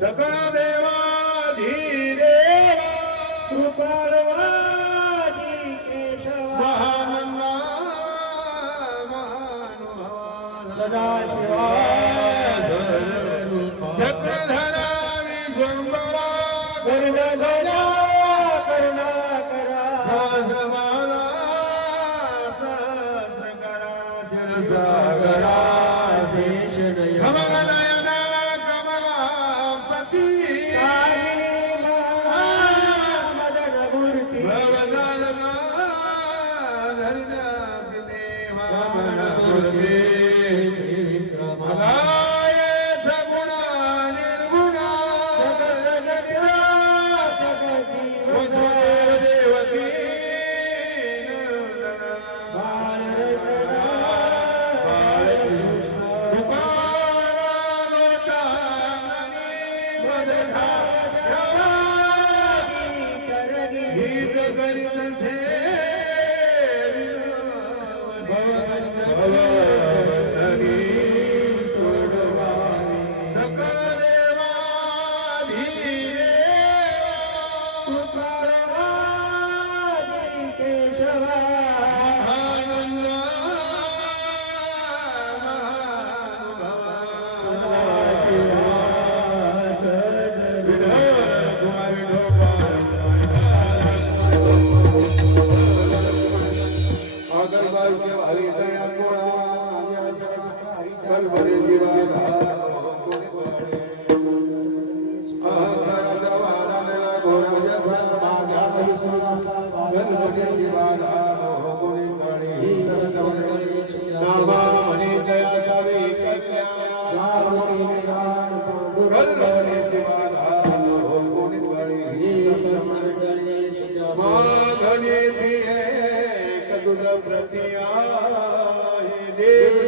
सकळ देवा धीरेवा कृपाळवादी केशवा महानंदा महानुभावा सदाशिवा चक्रधरा विश्वंभरा करुणा करुणाकरा सहस्रबाला सहस्रकरा शिरसागरा शेषनय कमलनयना कमलापती मदन मूर्ती भवदानका धन्याति देवा मनमूर्ती अगाय सगुणा निर्गुणा देवकी गीत करीत भव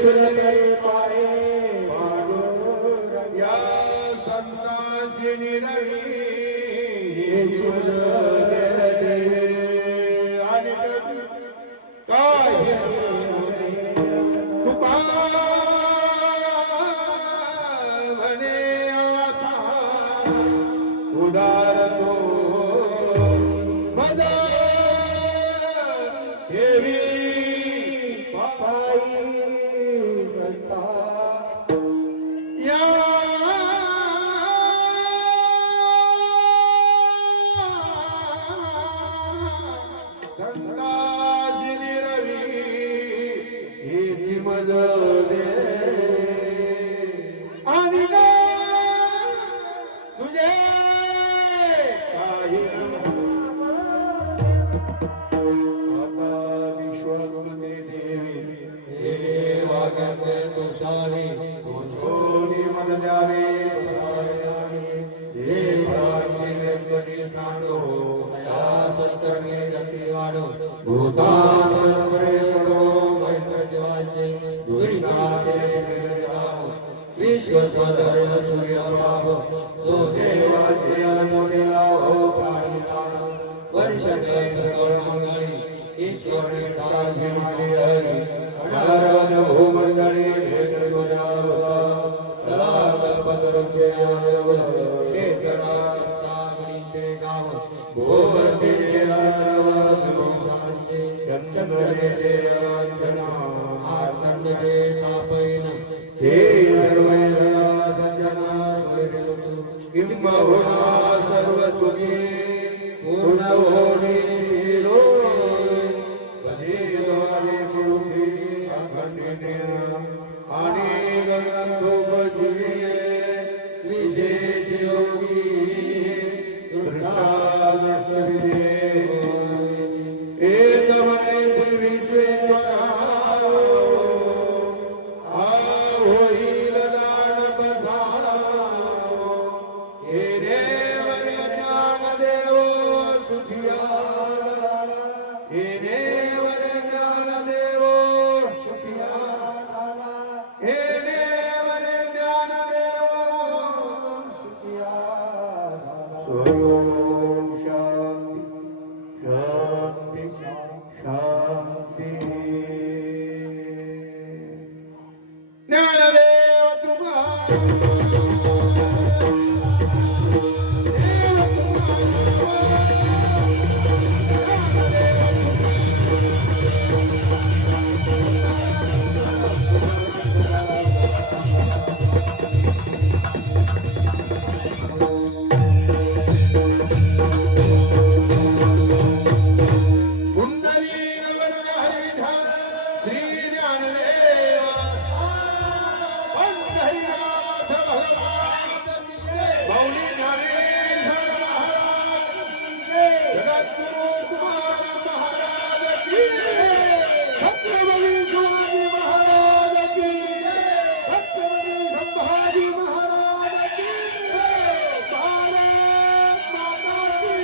विठुल करे पाये पांडुरंगा या संतांची निरवी विठुल देवे आणि काय तुका म्हणे आता उदार तो मदा हेवी पायी संता या संताजी निरवी हिची मज दे आणि ना तुझे काही आता विश्वस्वते देवी हे वागत तुझावे सोनी मन जाने हे प्राणी व्यक्ती सांडो या सत्कर्मे रती वाढो भूतापरे पडो मैत्र जीवाचे दुरिताचे जाओ विश्व स्वधर्म सूर्य भाव सो देवाचे अनुने लाभो प्राणी वर्षते सकळ मंगळी ईश्वरी टाळी मागे हरी नरवज भूमंडळी भेट तुझ्यावता तला कल्पतरुचे हे जडा चित्तामणीचे गाव भोगते चंद्रने रांजना आर्दंडे तापैन हे निर्वैधना सज्जना किंबहुना सर्व सुखी पूर्ण होणे आणि गगनोपजीविये विशेष योगी दृष्टादृष्टविदे एकमने विश्वेश्वरा होईल दान बसाला हे देव ज्ञानदेव सुखिया हे देव ज्ञानदेव सुखिया हे देव ज्ञानदेव सुखिया ओम शांती शांती ज्ञानदेव तुका कुंडली हरिधार श्री ज्ञानदेव पंढरीनाथ भगवान मौली ज्ञानेश्वर महाराज जगद्गुरु तुकाराम महाराज की छत्रपती शिवाजी महाराज की छत्रपती संभाजी महाराज की भारत माता की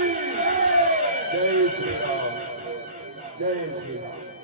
जय श्री राम जय श्री राम